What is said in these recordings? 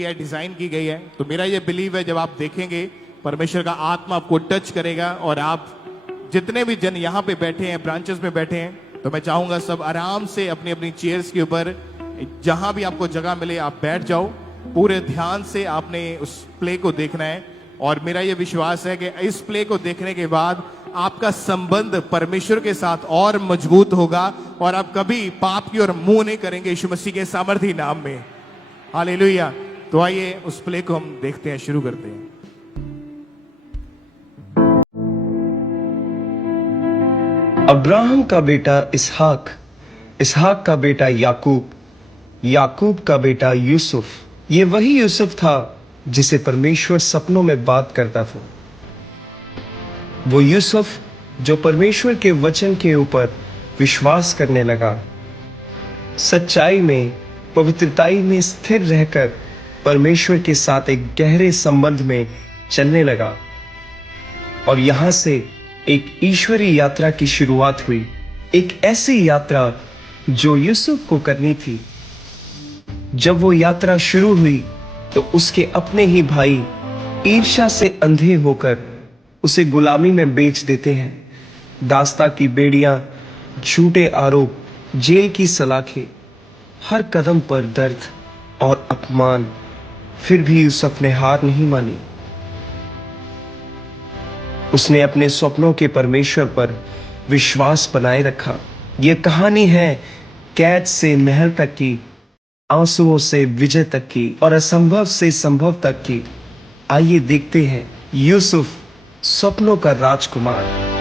है, डिजाइन की गई है। तो मेरा ये बिलीव है, जब आप देखेंगे परमेश्वर का आत्मा आपको टच करेगा, और आप जितने भी जन यहाँ पे बैठे हैं, ब्रांचेस में बैठे हैं, तो मैं चाहूंगा सब आराम से अपनी अपनी चेयर्स के ऊपर जहां भी आपको जगह मिले आप बैठ जाओ। पूरे ध्यान से आपने उस प्ले को देखना है, और मेरा ये विश्वास है कि इस प्ले को देखने के बाद आपका संबंध परमेश्वर के साथ और मजबूत होगा, और आप कभी पाप की ओर मुंह नहीं करेंगे यीशु मसीह के सामर्थी नाम में। हालेलुया। तो आइए उस प्ले को हम देखते हैं, शुरू करते हैं। अब्राहम का बेटा इसहाक, इसहाक का बेटा याकूब, याकूब का बेटा यूसुफ। ये वही यूसुफ था जिसे परमेश्वर सपनों में बात करता था। वो यूसुफ जो परमेश्वर के वचन के ऊपर विश्वास करने लगा, सच्चाई में, पवित्रताई में स्थिर रहकर परमेश्वर के साथ एक गहरे संबंध में चलने लगा। और यहां से एक ईश्वरीय यात्रा की शुरुआत हुई, एक ऐसी यात्रा जो यूसुफ को करनी थी। जब वो यात्रा शुरू हुई तो उसके अपने ही भाई ईर्ष्या से अंधे होकर उसे गुलामी में बेच देते हैं। दास्ता की बेड़ियां, झूठे आरोप, जेल की सलाखें, हर कदम पर दर्द और अपमान। फिर भी यूसुफ ने हार नहीं मानी। उसने अपने सपनों के परमेश्वर पर विश्वास बनाए रखा। यह कहानी है कैद से महल तक की, आंसुओं से विजय तक की, और असंभव से संभव तक की। आइए देखते हैं यूसुफ, सपनों का राजकुमार।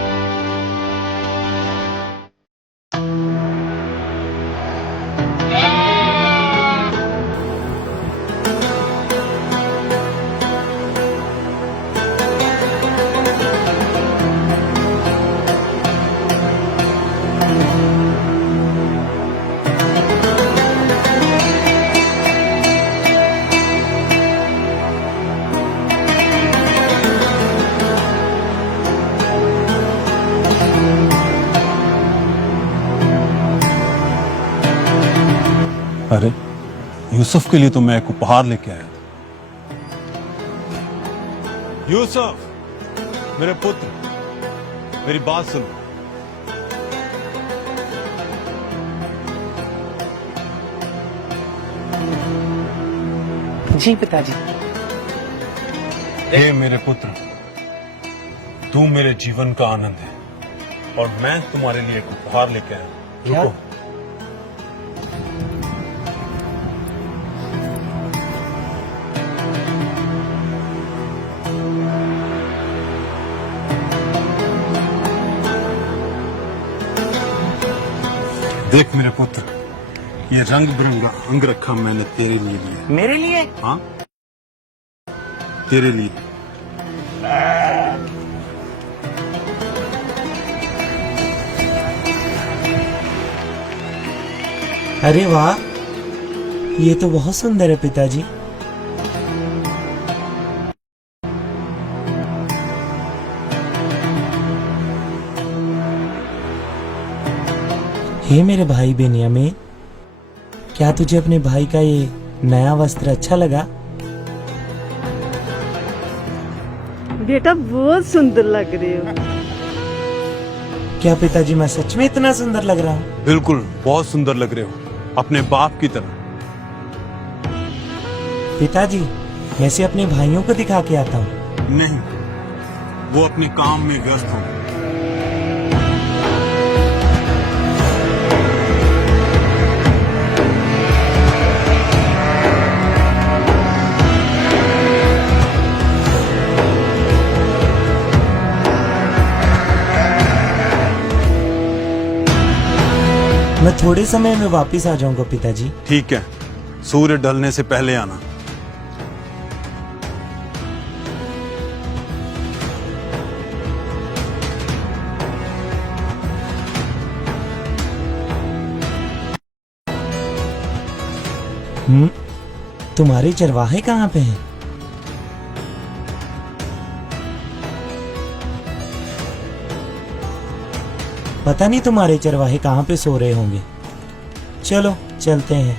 अरे यूसुफ के लिए तो मैं एक उपहार लेके आया था। यूसुफ, मेरे पुत्र, मेरी बात सुनो। जी पिताजी। हे मेरे पुत्र, तू मेरे जीवन का आनंद है, और मैं तुम्हारे लिए एक उपहार लेके आया हूं। क्या? रुको। देख मेरे पुत्र, ये रंग बिरंगा अंगरखा मैंने तेरे लिए लिया। मेरे लिए? हाँ, तेरे लिए। अरे वाह, ये तो बहुत सुंदर है पिताजी। हे मेरे भाई बेनियामीन, क्या तुझे अपने भाई का ये नया वस्त्र अच्छा लगा? बेटा बहुत सुंदर लग रहे हो। क्या पिताजी मैं सच में इतना सुंदर लग रहा हूँ? बिल्कुल, बहुत सुंदर लग रहे हो, अपने बाप की तरह। पिताजी, मैं इसे अपने भाइयों को दिखा के आता हूँ। नहीं, वो अपने काम में व्यस्त हो। मैं थोड़े समय में वापस आ जाऊंगा पिताजी। ठीक है, सूर्य ढलने से पहले आना। तुम्हारे चरवाहे कहाँ पे हैं? पता नहीं तुम्हारे चरवाहे कहाँ पे सो रहे होंगे। चलो चलते हैं।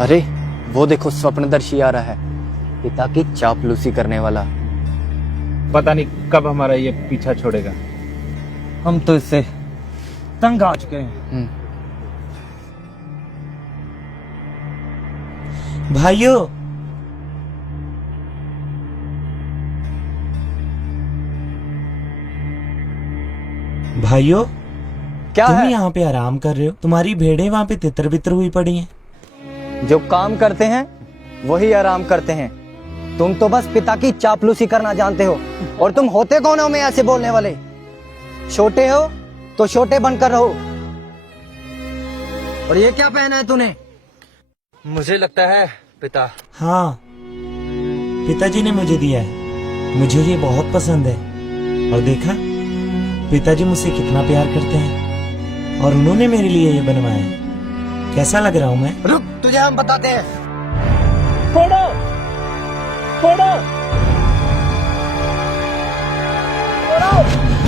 अरे वो देखो स्वप्नदर्शी आ रहा है, पिता की चापलूसी करने वाला। पता नहीं कब हमारा ये पीछा छोड़ेगा। हम तो इससे तंग आ चुके हैं। भाइयों, भाइयों, क्या तुम है? यहाँ पे आराम कर रहे हो, तुम्हारी भेड़ें वहाँ पे तितर बितर हुई पड़ी हैं। जो काम करते हैं वही आराम करते हैं। तुम तो बस पिता की चापलूसी करना जानते हो, और तुम होते कौन हो में ऐसे बोलने वाले? छोटे हो तो छोटे बनकर रहो। और ये क्या पहना है तूने? मुझे लगता है पिता। हाँ, पिताजी ने मुझे दिया है, मुझे ये बहुत पसंद है। और देखा, पिताजी मुझसे कितना प्यार करते हैं, और उन्होंने मेरे लिए ये बनवाया है। कैसा लग रहा हूँ मैं? रुक, तुझे हम बताते हैं। छोड़ो, छोड़ो।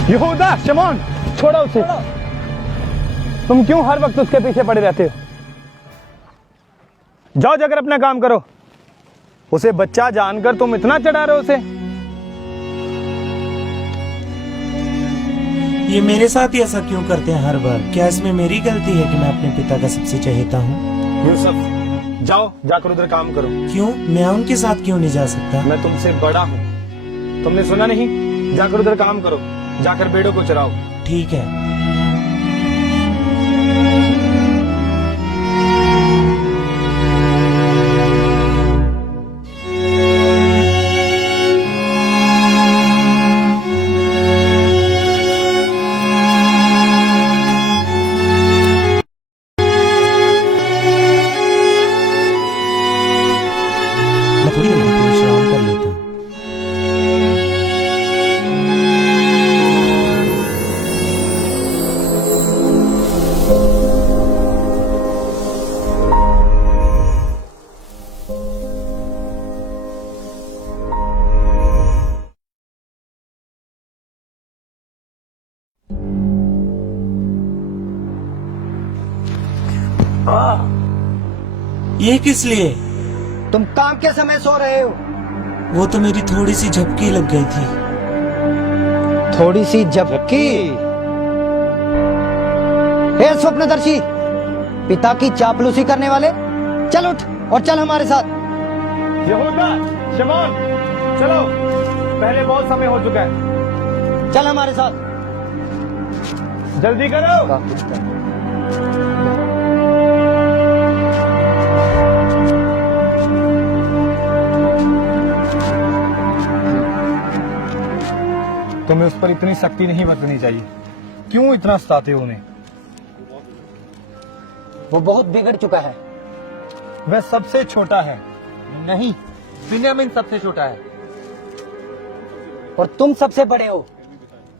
यहूदा, शमौन, छोड़ो उसे। तुम क्यों हर वक्त उसके पीछे पड़े रहते हो? जाओ जाकर अपना काम करो। उसे बच्चा जानकर तुम इतना चढ़ा रहे हो उसे। ये मेरे साथ ही ऐसा क्यों करते हैं हर बार? क्या इसमें मेरी गलती है कि मैं अपने पिता का सबसे चहेता हूँ? यूसुफ, जाओ जाकर उधर काम करो। क्यों? मैं उनके साथ क्यों नहीं जा सकता? मैं तुमसे बड़ा हूँ, तुमने सुना नहीं? जाकर उधर काम करो, जाकर भेड़ों को चराओ। ठीक है। मैं थोड़ी देर में विश्राम कर लेता हूँ। ये किस लिए? तुम काम के समय सो रहे हो। वो तो मेरी थोड़ी सी झपकी लग गई थी। थोड़ी सी झपकी? हे स्वप्नदर्शी, पिता की चापलूसी करने वाले, चल उठ और चल हमारे साथ। यहूदा, शमौन, चलो, पहले बहुत समय हो चुका है। चल हमारे साथ। जल्दी करो। तुम्हें उस पर इतनी सख्ती नहीं बरतनी चाहिए। क्यों इतना सताते हो उन्हें? वो बहुत बिगड़ चुका है। वह सबसे छोटा है। नहीं, बिन्यामीन सबसे छोटा है। और तुम सबसे बड़े हो।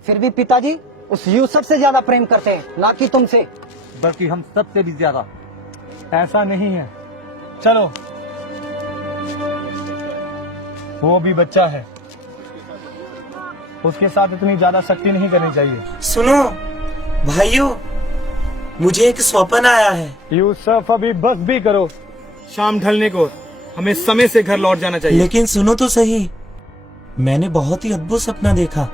फिर भी पिताजी उस यूसुफ से ज्यादा प्रेम करते हैं, ना कि तुमसे। बल्कि हम सबसे भी ज्यादा। ऐसा नहीं है। चलो, वो भी बच्चा है, उसके साथ इतनी ज्यादा सख्ती नहीं करनी चाहिए। सुनो भाइयों, मुझे एक स्वप्न आया है। यूसुफ, अभी बस भी करो। शाम ढलने को हमें समय से घर लौट जाना चाहिए। लेकिन सुनो तो सही, मैंने बहुत ही अद्भुत सपना देखा,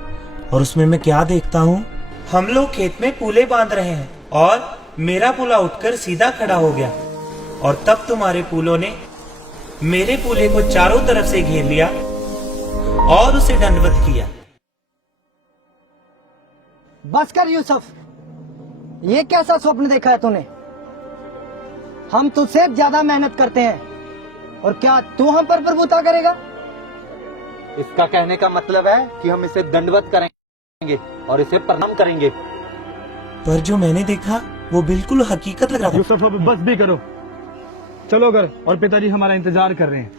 और उसमें मैं क्या देखता हूँ? हम लोग खेत में पूले बांध रहे हैं, और मेरा पूला उठकर सीधा खड़ा हो गया, और तब तुम्हारे पूलों ने मेरे पूले को चारों तरफ से घेर लिया और उसे दंडवत किया। बस कर यूसुफ, ये कैसा स्वप्न देखा है तूने? हम तुझसे ज्यादा मेहनत करते हैं, और क्या तू हम पर प्रभुता करेगा? इसका कहने का मतलब है कि हम इसे दंडवत करेंगे और इसे प्रणाम करेंगे। पर जो मैंने देखा वो बिल्कुल हकीकत लग रहा था। यूसुफ, अब बस भी करो। चलो घर, और पिताजी हमारा इंतजार कर रहे हैं।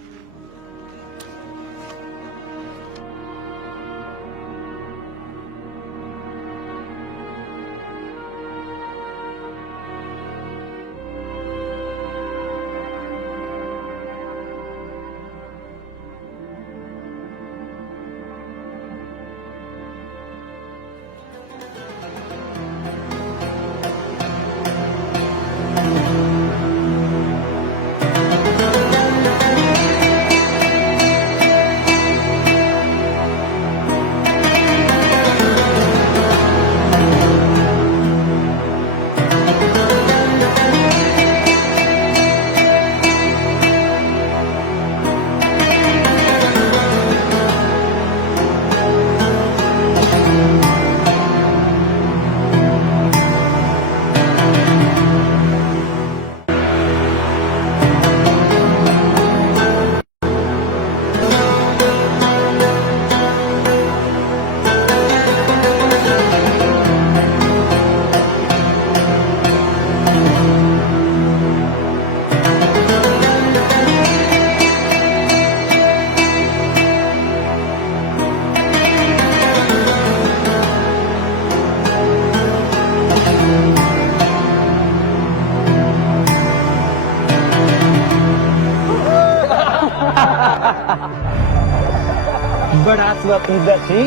बड़ा स्वप्नदर्शी,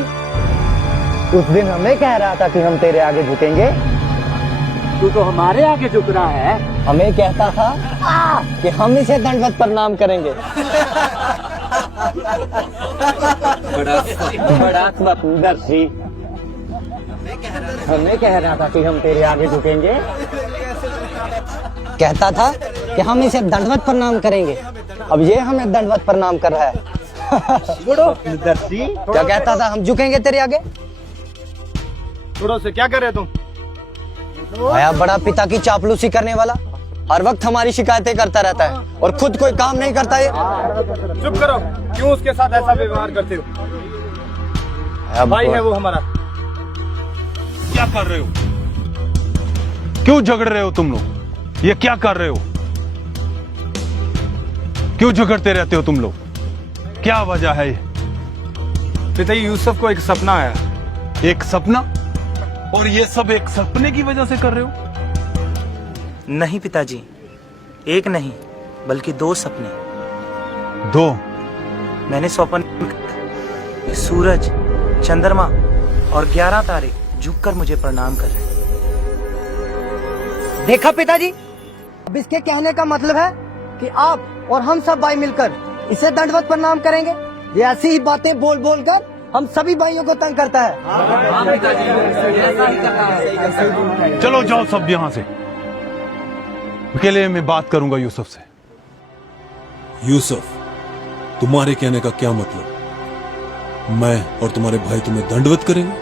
उस दिन हमें कह रहा था कि हम तेरे आगे झुकेंगे। तू तो हमारे आगे झुक रहा है। हमें कहता था कि हम इसे दंडवत प्रणाम करेंगे। बड़ा स्वप्नदर्शी, हमें कह रहा था कि हम तेरे आगे झुकेंगे। कहता था कि हम इसे दंडवत प्रणाम करेंगे, अब ये हमें दंडवत प्रणाम कर रहा है। स्वप्नदर्शी, क्या कहता था हम झुकेंगे तेरे आगे? थोड़ा से क्या कर रहे तुम? आया बड़ा पिता की चापलूसी करने वाला, हर वक्त हमारी शिकायतें करता रहता है और खुद कोई काम नहीं करता है। चुप करो, क्यों उसके साथ ऐसा व्यवहार करते हो? भाई है वो हमारा। क्या कर रहे हो? क्यों झगड़ रहे हो तुम लोग? ये क्या कर रहे हो? क्यों झगड़ते रहते हो तुम लोग? क्या वजह है? पिताजी, यूसुफ को एक सपना आया। एक सपना? और ये सब एक सपने की वजह से कर रहे हो? नहीं पिताजी, एक नहीं बल्कि 2 सपने। 2? मैंने स्वप्न में सूरज, चंद्रमा और 11 तारे झुककर मुझे प्रणाम कर रहे हैं। देखा पिताजी, अब इसके कहने का मतलब है कि आप और हम सब भाई मिलकर इसे दंडवत प्रणाम करेंगे। ये ऐसी ही बातें बोल बोल कर हम सभी भाइयों को तंग करता है। चलो जाओ सब यहां से, अकेले मैं बात करूंगा यूसुफ से। यूसुफ, तुम्हारे कहने का क्या मतलब? मैं और तुम्हारे भाई तुम्हें दंडवत करेंगे?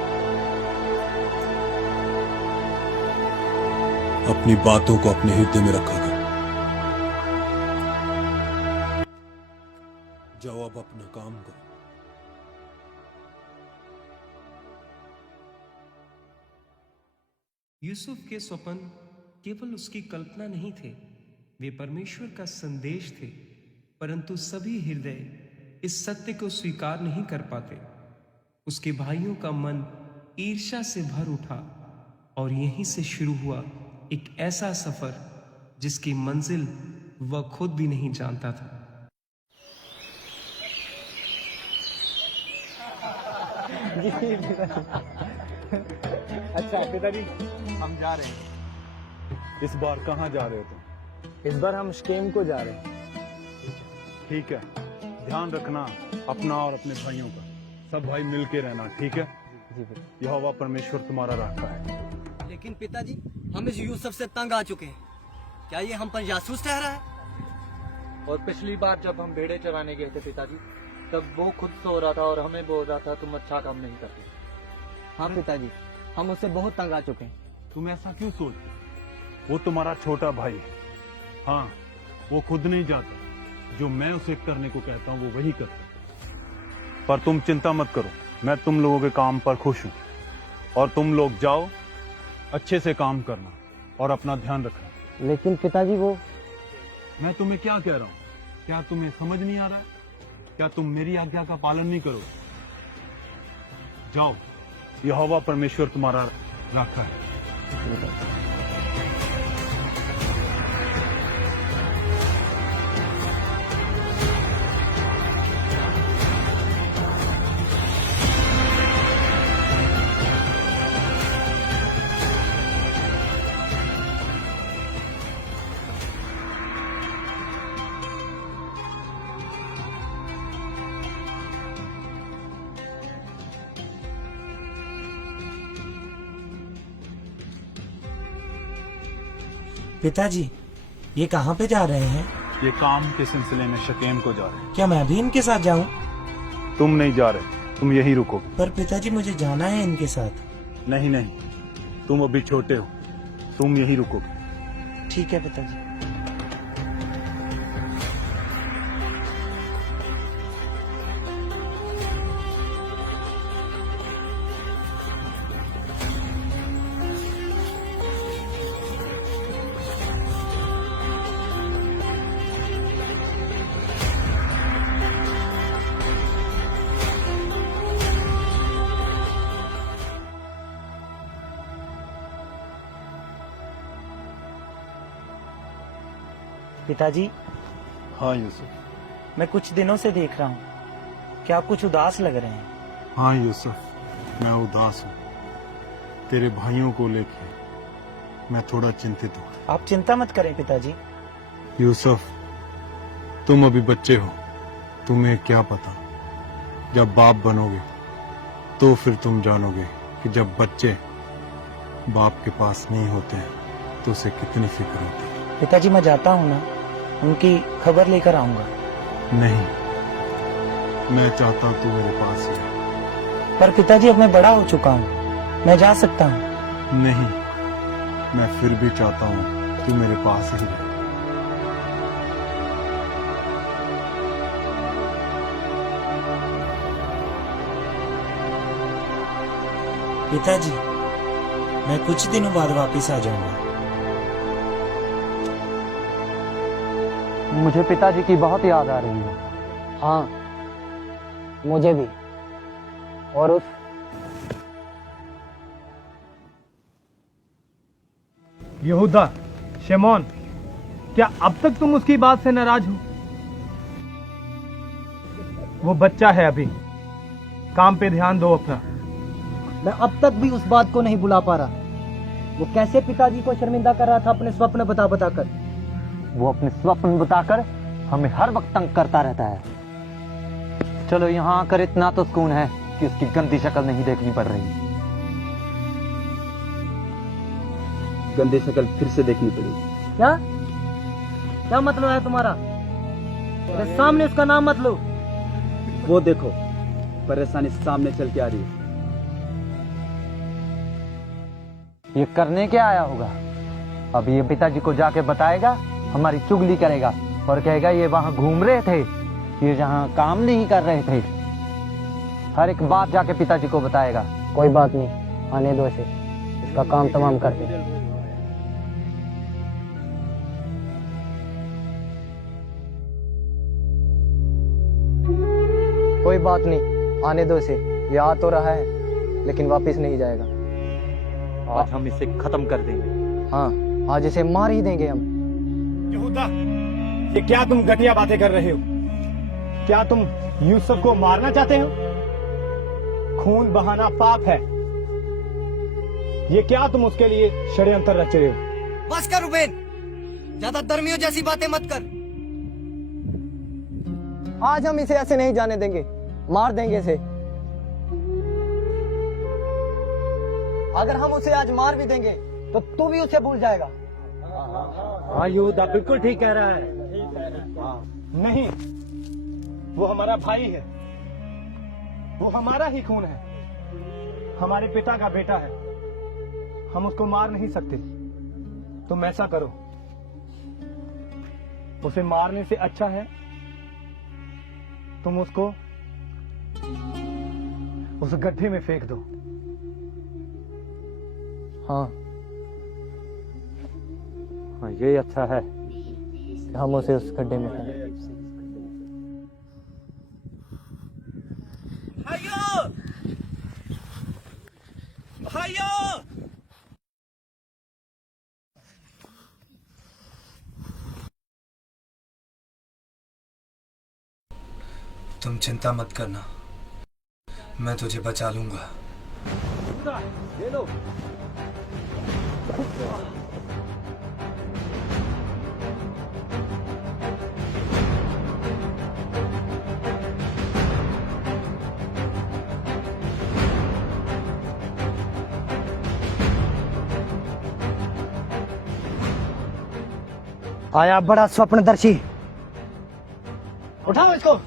अपनी बातों को अपने हृदय में रखा कर। जाओ अब अपना काम करो। यूसुफ के स्वप्न केवल उसकी कल्पना नहीं थे, वे परमेश्वर का संदेश थे। परंतु सभी हृदय इस सत्य को स्वीकार नहीं कर पाते। उसके भाइयों का मन ईर्ष्या से भर उठा और यहीं से शुरू हुआ एक ऐसा सफर जिसकी मंजिल वह खुद भी नहीं जानता था। अच्छा पिताजी, हम जा रहे हैं। इस बार कहां जा रहे हो तुम? इस बार हम स्केम को जा रहे हैं। ठीक है, ध्यान रखना अपना और अपने भाइयों का। सब भाई मिल के रहना, ठीक है? यहोवा परमेश्वर तुम्हारा रास्ता है। लेकिन पिताजी, हम इस यूसुफ से तंग आ चुके हैं। क्या ये हम पर जासूस ठहरा है? और पिछली बार जब हम भेड़े चराने गए थे पिताजी, तब वो खुद सो रहा था और हमें बोल रहा था तुम अच्छा काम नहीं करते। हाँ पिताजी, हम उससे बहुत तंग आ चुके हैं। तुम ऐसा क्यों सोचते? वो तुम्हारा छोटा भाई है। हाँ, वो खुद नहीं जाता, जो मैं उसे करने को कहता हूँ वो वही करता है। पर तुम चिंता मत करो, मैं तुम लोगों के काम पर खुश हूँ। और तुम लोग जाओ, अच्छे से काम करना और अपना ध्यान रखना। लेकिन पिताजी वो, मैं तुम्हें क्या कह रहा हूँ? क्या तुम्हें समझ नहीं आ रहा है? क्या तुम मेरी आज्ञा का पालन नहीं करोगे? जाओ, यहोवा परमेश्वर तुम्हारा राखा है। पिताजी, ये कहाँ पे जा रहे हैं? ये काम के सिलसिले में शकेम को जा रहे हैं। क्या मैं भी इनके साथ जाऊं? तुम नहीं जा रहे, तुम यहीं रुको। पर पिताजी, मुझे जाना है इनके साथ। नहीं नहीं, तुम अभी छोटे हो, तुम यहीं रुकोगे। ठीक है पिताजी। पिताजी, हाँ यूसुफ, मैं कुछ दिनों से देख रहा हूँ कि आप कुछ उदास लग रहे हैं। हाँ यूसुफ, मैं उदास हूँ। तेरे भाइयों को लेके मैं थोड़ा चिंतित हूँ। आप चिंता मत करें पिताजी। यूसुफ, तुम अभी बच्चे हो, तुम्हें क्या पता। जब बाप बनोगे तो फिर तुम जानोगे कि जब बच्चे बाप के पास नहीं होते हैं तो उसे कितनी फिक्र होती है। पिताजी मैं जाता हूँ ना, उनकी खबर लेकर आऊंगा। नहीं, मैं चाहता हूँ तू मेरे पास ही रहे। पर पिताजी अब मैं बड़ा हो चुका हूँ, मैं जा सकता हूँ। नहीं, मैं फिर भी चाहता हूँ तू मेरे पास ही रहे। पिताजी मैं कुछ दिनों बाद वापस आ जाऊंगा। मुझे पिताजी की बहुत याद आ रही है। हाँ, मुझे भी। और उस यहूदा, शमौन, क्या अब तक तुम उसकी बात से नाराज हो? वो बच्चा है अभी, काम पे ध्यान दो अपना। मैं अब तक भी उस बात को नहीं भुला पा रहा। वो कैसे पिताजी को शर्मिंदा कर रहा था अपने स्वप्न बता कर। वो अपने स्वप्न बताकर हमें हर वक्त तंग करता रहता है। चलो यहाँ आकर इतना तो सुकून है कि उसकी गंदी शक्ल नहीं देखनी पड़ रही। गंदी शक्ल फिर से देखनी पड़ेगी। क्या क्या मतलब है तुम्हारा? मेरे सामने उसका नाम मत लो। वो देखो, परेशानी सामने चल के आ रही है। ये करने क्या आया होगा? अब ये पिताजी को जाके बताएगा, हमारी चुगली करेगा और कहेगा ये वहां घूम रहे थे, ये जहां काम नहीं कर रहे थे। हर एक बात जाके पिताजी को बताएगा। कोई बात नहीं, आने दो इसे, इसका काम तमाम कर दे। कोई बात नहीं, आने दो इसे। ये आ तो रहा है लेकिन वापस नहीं जाएगा। आज हम इसे खत्म कर देंगे। हाँ, आज इसे मार ही देंगे हम। यहूदा, ये क्या तुम घटिया बातें कर रहे हो? क्या तुम यूसुफ को मारना चाहते हो? खून बहाना पाप है। ये क्या तुम उसके लिए षड्यंत्र रच रहे हो? बस कर रूबेन, ज्यादा धर्मियों जैसी बातें मत कर। आज हम इसे ऐसे नहीं जाने देंगे, मार देंगे इसे। अगर हम उसे आज मार भी देंगे तो तू भी उसे भूल जाएगा। हाँ यहूदा बिल्कुल ठीक कह रहा है। नहीं, वो हमारा भाई है, वो हमारा ही खून है, हमारे पिता का बेटा है। हम उसको मार नहीं सकते। तुम ऐसा करो, उसे मारने से अच्छा है तुम उसको उस गड्ढे में फेंक दो। हाँ, ये अच्छा है कि हम उसे उस गड्ढे में फेंकें। तुम चिंता मत करना, मैं तुझे बचा लूंगा। ये लो। आया बड़ा स्वप्नदर्शी, उठाओ इसको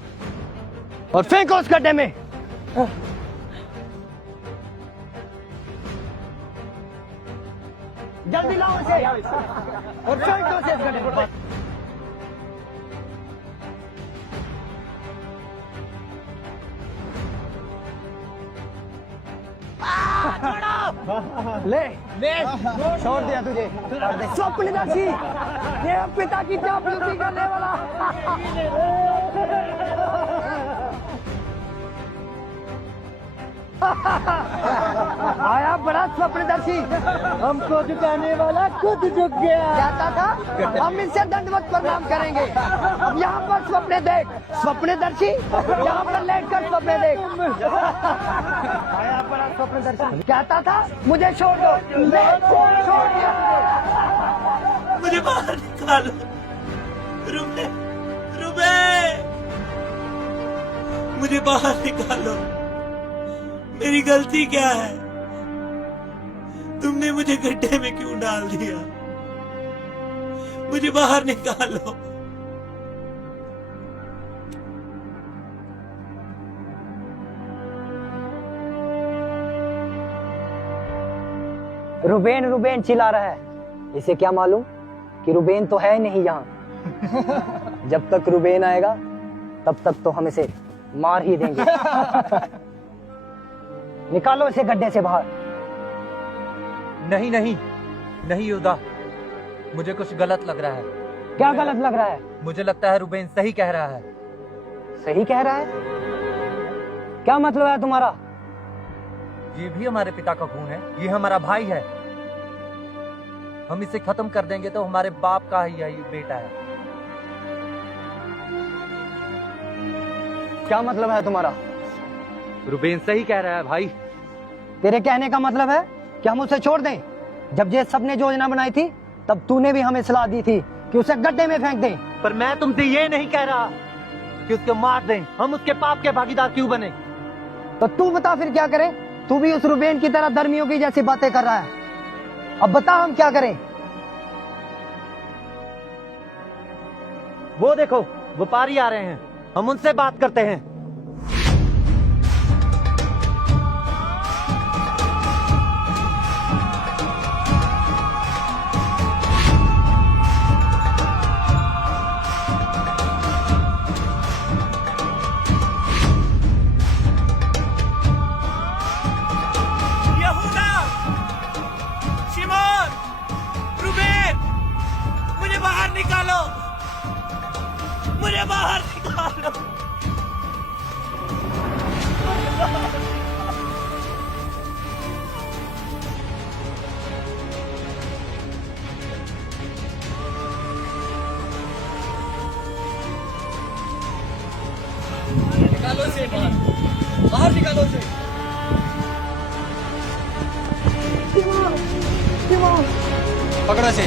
और फेंको उस गड्ढे में। जल्दी लाओ इसे और फेंको उसे इस गड्ढे में। ले ले, छोड़ दिया तुझे। स्वप्नदर्शी, ये पिता की चापलूसी करने वाला। आया बड़ा स्वप्नदर्शी, हमको झुकाने वाला खुद झुक गया। कहता था हम इनसे दंडवत प्रणाम करेंगे। अब यहाँ पर स्वप्न देख, स्वप्नदर्शी यहाँ पर लेटकर स्वप्न देख। आया बड़ा स्वप्नदर्शी, कहता था मुझे छोड़ दो, छोड़ दिया मुझे बाहर निकालो। रुबे, रुबे, मुझे बाहर निकालो। मेरी गलती क्या है? तुमने मुझे गड्ढे में क्यों डाल दिया? मुझे बाहर निकालो। रुबेन रुबेन चिल्ला रहा है, इसे क्या मालूम कि रुबेन तो है नहीं यहाँ। जब तक रुबेन आएगा तब तक तो हम इसे मार ही देंगे। निकालो इसे गड्ढे से बाहर। नहीं नहीं नहीं योदा, मुझे कुछ गलत लग रहा है। क्या गलत लग रहा है? मुझे लगता है रुबेन सही कह रहा है। सही कह रहा है? क्या मतलब है तुम्हारा? ये भी हमारे पिता का खून है, ये हमारा भाई है। हम इसे खत्म कर देंगे तो हमारे बाप का ही यही बेटा है। क्या मतलब है तुम्हारा? रुबेन सही कह रहा है भाई। तेरे कहने का मतलब है कि हम उसे छोड़ दें? जब ये सबने योजना बनाई थी तब तूने भी हमें सलाह दी थी कि उसे गड्ढे में फेंक दें। पर मैं तुमसे ये नहीं कह रहा कि उसको मार दें। हम उसके पाप के भागीदार क्यों बने? तो तू बता फिर क्या करें? तू भी उस रुबेन की तरह धर्मियों की जैसी बातें कर रहा है। अब बता हम क्या करें? वो देखो व्यापारी आ रहे हैं, हम उनसे बात करते हैं। यहूदा, शिमोन, रुबेन, मुझे बाहर निकालो। मुझे बाहर निकालो। निकालो इसे बाहर, बाहर निकालो इसे। पकड़ो इसे।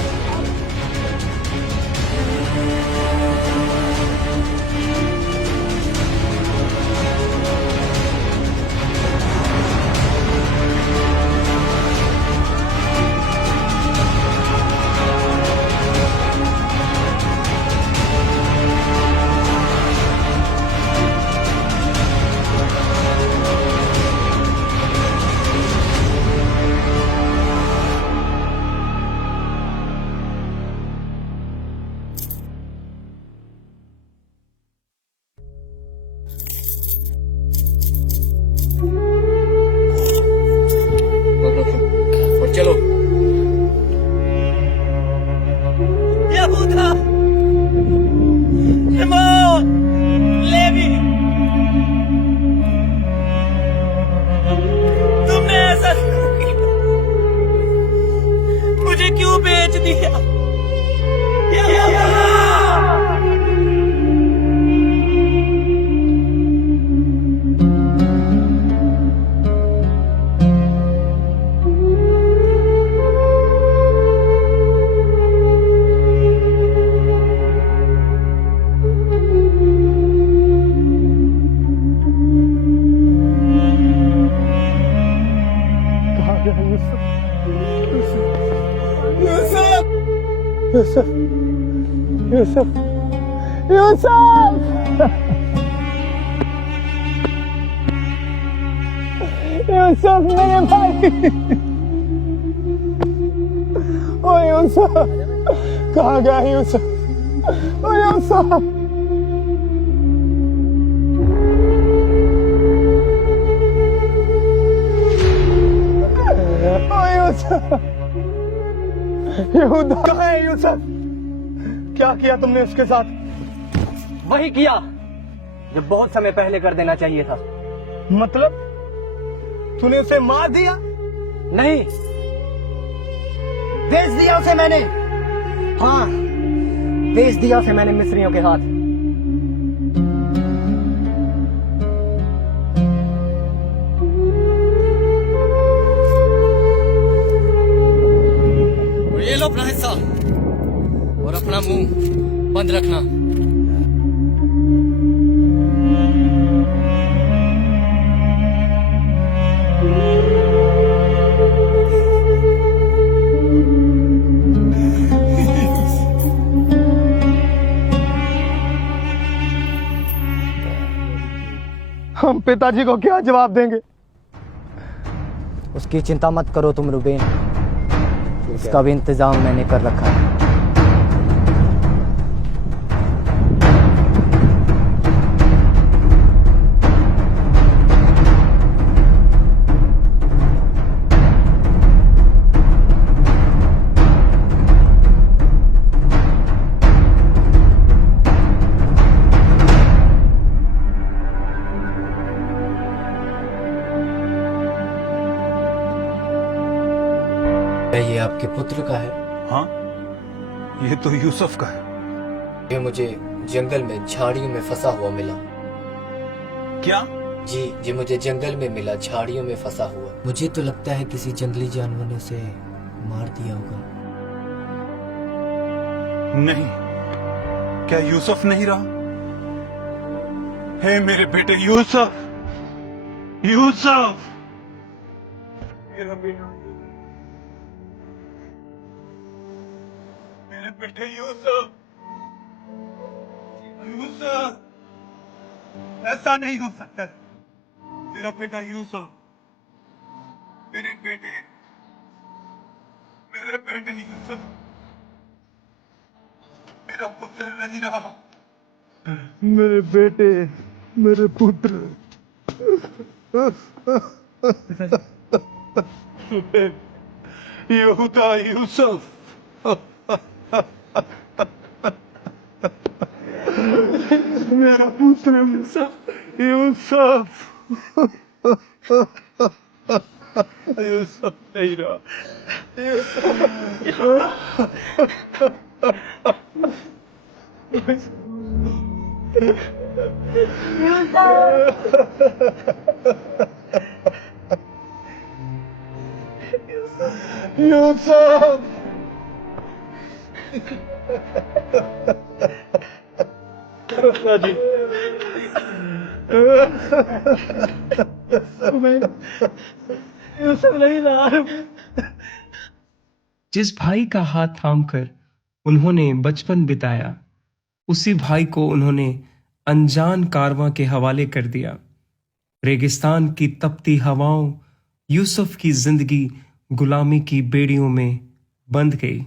चलो। यहूदा, शिमोन, लेवी, तुमने ऐसा क्यों किया? मुझे क्यों बेच दिया? यहूदा! यूसुफ, यूसुफ, यूसुफ, यूसुफ मेरे भाई। ओ यूसुफ, कहाँ गया यूसुफ? ओ यूसुफ, ओ यूसुफ, यहूदा कहाँ है यूसुफ? क्या किया तुमने उसके साथ? वही किया जो बहुत समय पहले कर देना चाहिए था। मतलब तूने उसे मार दिया? नहीं, बेच दिया उसे मैंने। हाँ, बेच दिया उसे मैंने मिस्रियों के हाथ। और ये लो अपना हिस्सा, और अपना मुंह बंद रखना। हम पिताजी को क्या जवाब देंगे? उसकी चिंता मत करो तुम रुबेन, उसका भी इंतजाम मैंने कर रखा है। ये आपके पुत्र का है? हाँ, ये तो यूसुफ का है। ये मुझे जंगल में झाड़ियों में फंसा हुआ मिला। क्या? जी, ये मुझे जंगल में मिला, झाड़ियों में फंसा हुआ। मुझे तो लगता है किसी जंगली जानवर ने उसे मार दिया होगा। नहीं, क्या यूसुफ नहीं रहा? हे मेरे बेटे यूसुफ, यूसुफ, मेरा बेटा, मेरे बेटे यूसुफ, यूसुफ, ऐसा नहीं हो सकता। मेरा बेटा यूसुफ, मेरे बेटे यूसुफ, मेरा पुत्र नहीं रहा। मेरे बेटे, मेरे पुत्र, यहूदा, यूसुफ, मेरा पुत्र यूसुफ, यूसुफ नहीं रहा। यूसुफ, जिस भाई का हाथ थामकर उन्होंने बचपन बिताया, उसी भाई को उन्होंने अनजान कारवां के हवाले कर दिया। रेगिस्तान की तपती हवाओं यूसुफ की जिंदगी गुलामी की बेड़ियों में बंध गई।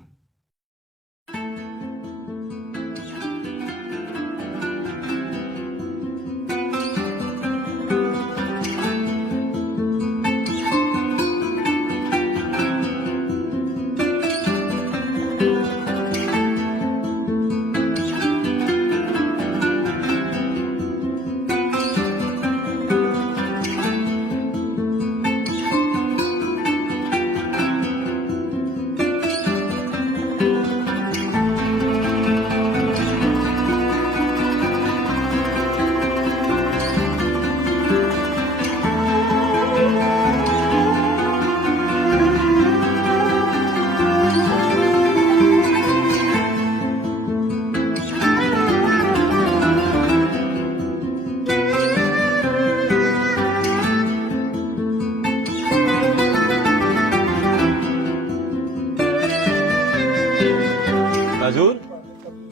हजूर,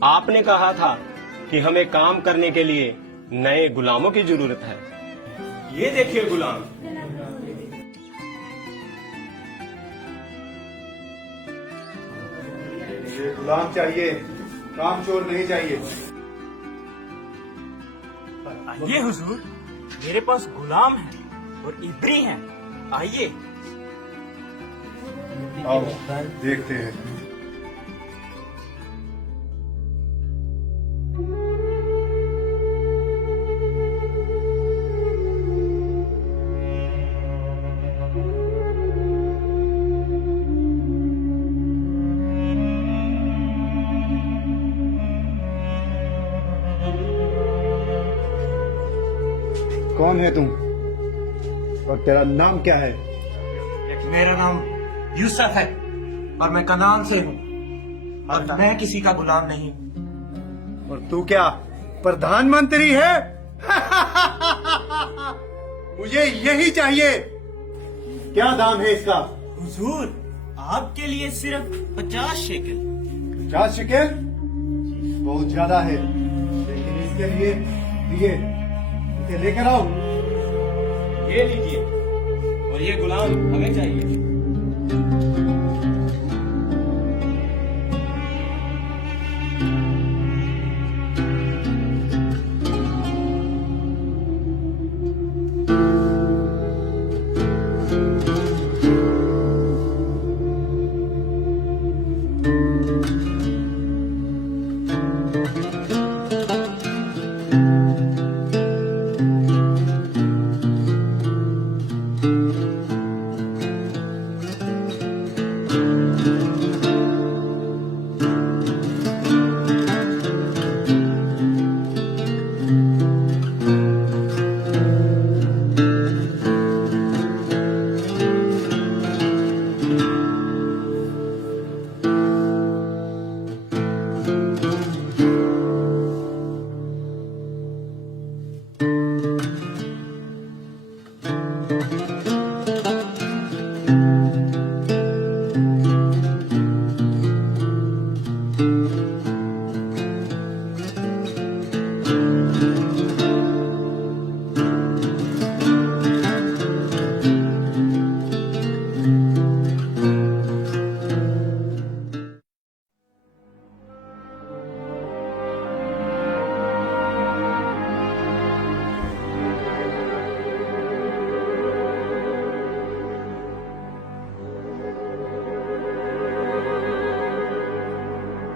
आपने कहा था कि हमें काम करने के लिए नए गुलामों की जरूरत है। ये देखिए गुलाम। ये गुलाम चाहिए, काम चोर नहीं चाहिए। आइए हुजूर, मेरे पास गुलाम है और इब्री हैं। आइए। आओ देखते हैं। कौन है तुम और तेरा नाम क्या है? मेरा नाम यूसुफ है और मैं कनान से हूँ और मैं किसी का गुलाम नहीं हूँ। और तू क्या प्रधानमंत्री है? मुझे यही चाहिए। क्या दाम है इसका? हुजूर, आपके लिए सिर्फ 50 शेकल। 50 शेकल बहुत ज्यादा है, लेकिन इसके लिए इसे लेकर आओ। ये लीजिए, और ये गुलाम हमें चाहिए।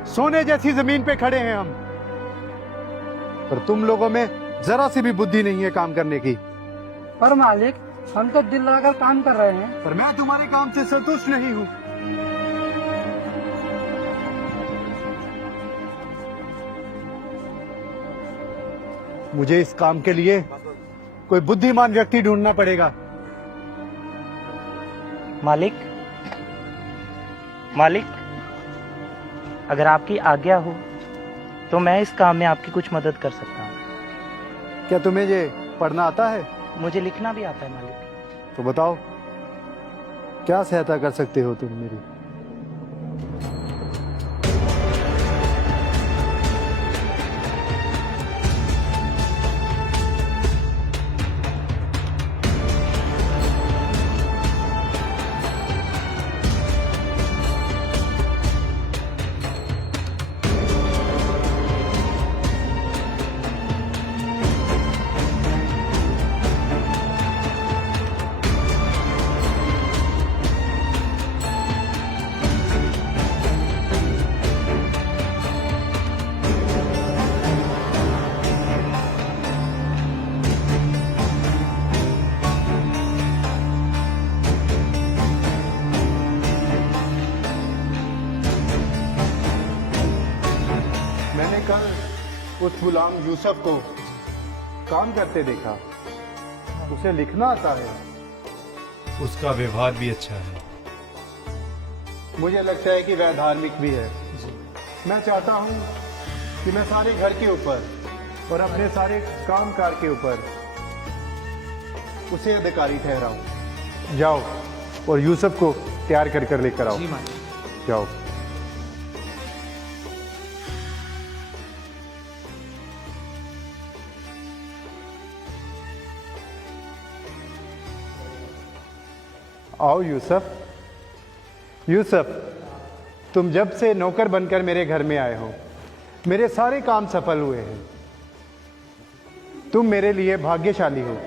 सोने जैसी जमीन पे खड़े हैं हम, पर तुम लोगों में जरा सी भी बुद्धि नहीं है काम करने की। पर मालिक, हम तो दिल लगाकर काम कर रहे हैं। पर मैं तुम्हारे काम से संतुष्ट नहीं हूँ। मुझे इस काम के लिए कोई बुद्धिमान व्यक्ति ढूंढना पड़ेगा। मालिक, अगर आपकी आज्ञा हो तो मैं इस काम में आपकी कुछ मदद कर सकता हूँ। क्या तुम्हें ये पढ़ना आता है? मुझे लिखना भी आता है मालिक। तो बताओ, क्या सहायता कर सकते हो तुम मेरी? मैंने कल उस गुलाम यूसुफ को काम करते देखा। उसे लिखना आता है। उसका व्यवहार भी अच्छा है। मुझे लगता है कि वह धार्मिक भी है। मैं चाहता हूं कि मैं सारे घर के ऊपर और अपने सारे कामकाज के ऊपर उसे अधिकारी ठहराऊं। जाओ और यूसुफ को तैयार कर लेकर आओ। जाओ। आओ यूसुफ, तुम जब से नौकर बनकर मेरे घर में आए हो, मेरे सारे काम सफल हुए हैं। तुम मेरे लिए भाग्यशाली हो।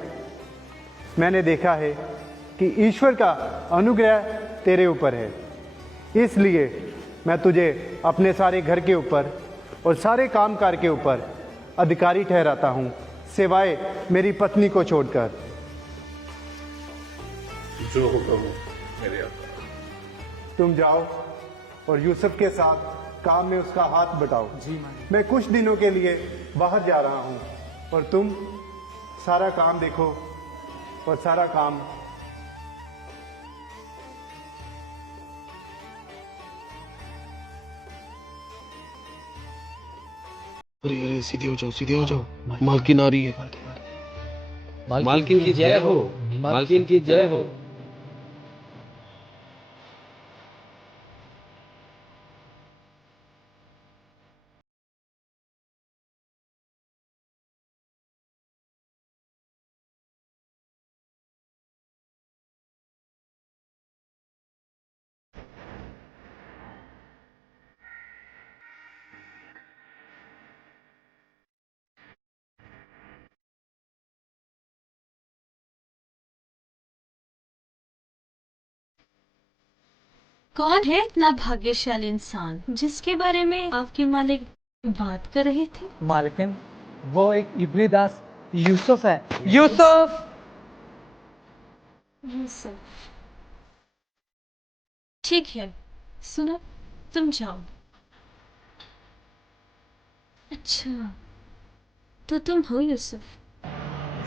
मैंने देखा है कि ईश्वर का अनुग्रह तेरे ऊपर है, इसलिए मैं तुझे अपने सारे घर के ऊपर और सारे कामकाज के ऊपर अधिकारी ठहराता हूं, सिवाय मेरी पत्नी को छोड़कर। जो हुक्म हो मेरे आका। तुम जाओ और यूसुफ के साथ काम में उसका हाथ बटाओ। मैं कुछ दिनों के लिए बाहर जा रहा हूं और तुम सारा काम देखो और सारा काम अरे अरे सीधे हो जाओ मालकिन आ रही है। मालकिन की जय हो, मालकिन की जय हो। कौन है इतना भाग्यशाली इंसान जिसके बारे में आपके मालिक बात कर रहे थे? मालकिन, वो एक इब्री दास यूसुफ है। यूसुफ! ठीक है, सुनो, तुम जाओ। अच्छा, तो तुम हो यूसुफ?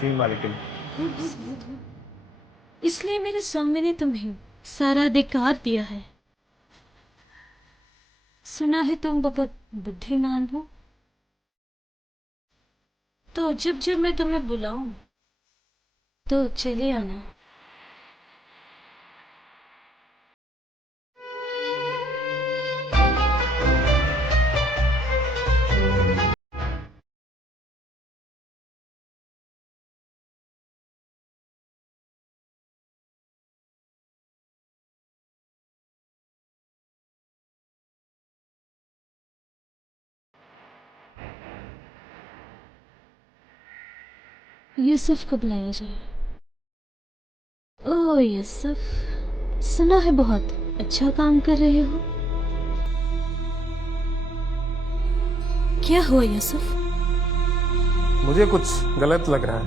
जी मालिकिन। इसलिए मेरे स्वामी ने तुम्हें सारा अधिकार दिया है। सुना है तुम बहुत बुद्धिमान हो, तो जब जब मैं तुम्हें बुलाऊं तो चले आना। यूसुफ को बुलाया जाए। ओह यूसुफ, सुना है बहुत अच्छा काम कर रहे हो। क्या हुआ यूसुफ? मुझे कुछ गलत लग रहा है।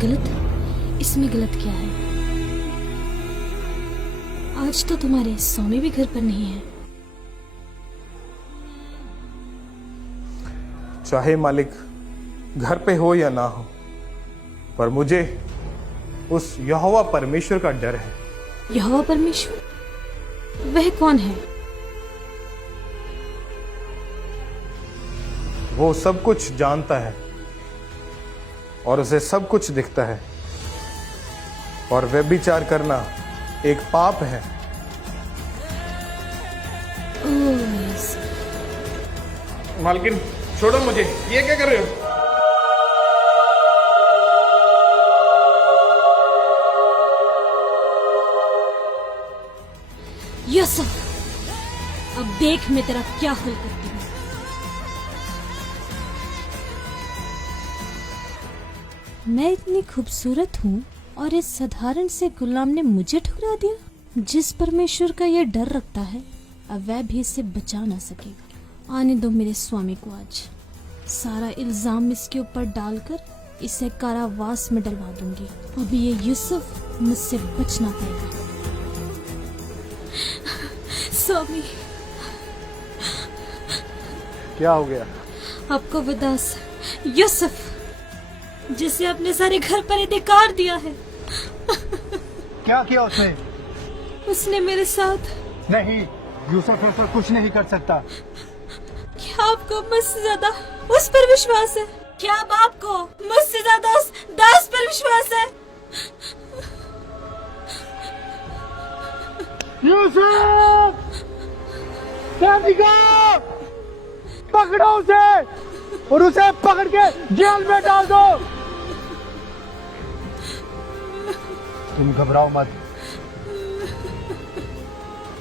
गलत? इसमें गलत क्या है? आज तो तुम्हारे स्वामी भी घर पर नहीं है। चाहे मालिक घर पे हो या ना हो, पर मुझे उस यहोवा परमेश्वर का डर है। यहोवा परमेश्वर? वह कौन है? वो सब कुछ जानता है और उसे सब कुछ दिखता है, और व्यभिचार करना एक पाप है। मालकिन छोड़ो मुझे, ये क्या कर रहे हो? यूसुफ, अब देख मैं तेरा क्या हल करती हूँ। मैं इतनी खूबसूरत हूँ और इस साधारण से गुलाम ने मुझे ठुकरा दिया। जिस परमेश्वर का ये डर रखता है, अब वह भी इसे बचा ना सकेगा। आने दो मेरे स्वामी को आज। सारा इल्जाम इसके ऊपर डालकर इसे कारावास में डलवा दूंगी। अभी ये यूसुफ मुझसे बच ना पाएगा। स्वामी, क्या हो गया? आपको बदास यूसुफ, जिसे अपने सारे घर पर अधिकार दिया है। क्या किया उसने? उसने मेरे साथ। नहीं, यूसुफ ऐसा कुछ नहीं कर सकता। क्या आपको मुझसे ज्यादा उस पर विश्वास है? क्या अब आपको मुझसे ज्यादा उस दास पर विश्वास है? यूसुफ! पकड़ो उसे और उसे पकड़ के जेल में डाल दो। तुम घबराओ मत,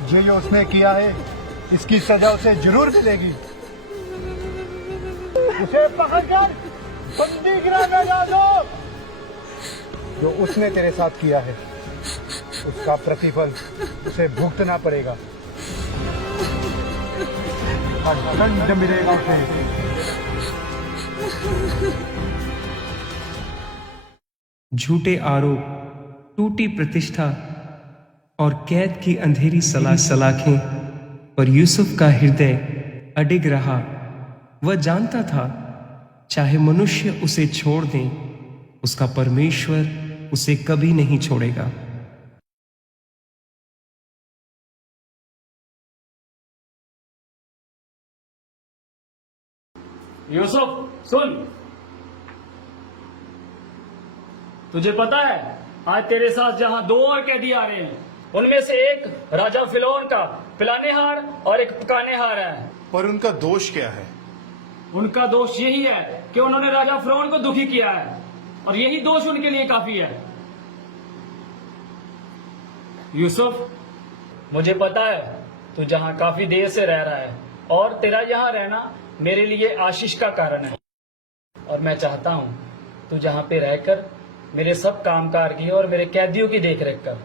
जो ये उसने किया है इसकी सजा उसे जरूर मिलेगी। उसे पकड़कर बंदी गृह में डाल दो। जो उसने तेरे साथ किया है उसका प्रतिफल उसे भुगतना पड़ेगा। दंड मिलेगा उसे। झूठे आरोप, टूटी प्रतिष्ठा और कैद की अंधेरी सलाखें पर यूसुफ का हृदय अडिग रहा। वह जानता था चाहे मनुष्य उसे छोड़ दें, उसका परमेश्वर उसे कभी नहीं छोड़ेगा। यूसुफ सुन, तुझे पता है आज तेरे साथ जहां दो और कैदी आ रहे हैं, उनमें से एक राजा फिरौन का पिलानेहार और एक पकानेहार है। पर उनका दोष क्या है? उनका दोष यही है कि उन्होंने राजा फिरौन को दुखी किया है, और यही दोष उनके लिए काफी है। यूसुफ, मुझे पता है तू जहां काफी देर से रह रहा है, और तेरा यहां रहना मेरे लिए आशीष का कारण है, और मैं चाहता हूं तू जहां पे रहकर मेरे सब कामकाज की और मेरे कैदियों की देखरेख कर।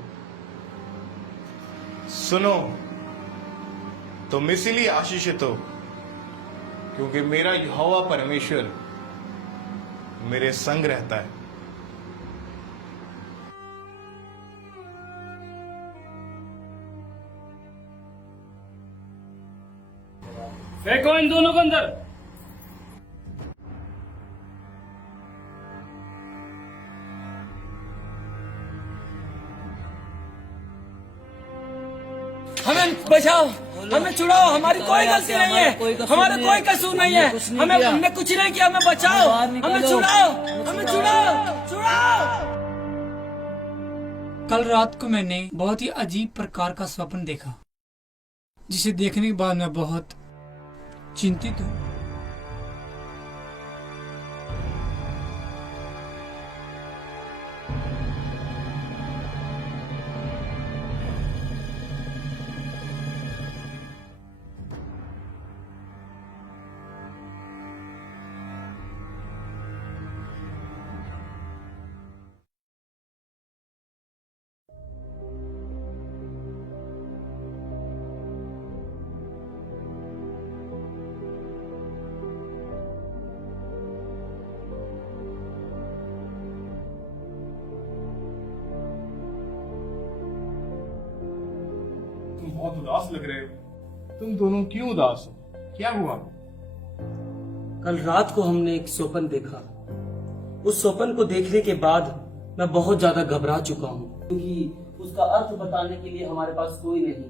सुनो, तुम इसीलिए आशीषित हो क्योंकि मेरा यहोवा परमेश्वर मेरे संग रहता है। फेंको इन दोनों को अंदर। हमें बचाओ, हमें छुड़ाओ, हमारी कोई गलती नहीं है, हमारा कोई कसूर नहीं है, हमने कुछ नहीं किया, हमें बचाओ, हमें छुड़ाओ, हमें छुड़ाओ। कल रात को मैंने बहुत ही अजीब प्रकार का स्वप्न देखा, जिसे देखने के बाद मैं बहुत चिंतित हूँ। तुम बहुत उदास लग रहे हो। तुम दोनों क्यों उदास हो? क्या हुआ? कल रात को हमने एक स्वप्न देखा। उस स्वप्न को देखने के बाद मैं बहुत ज्यादा घबरा चुका हूँ, क्योंकि उसका अर्थ बताने के लिए हमारे पास कोई नहीं।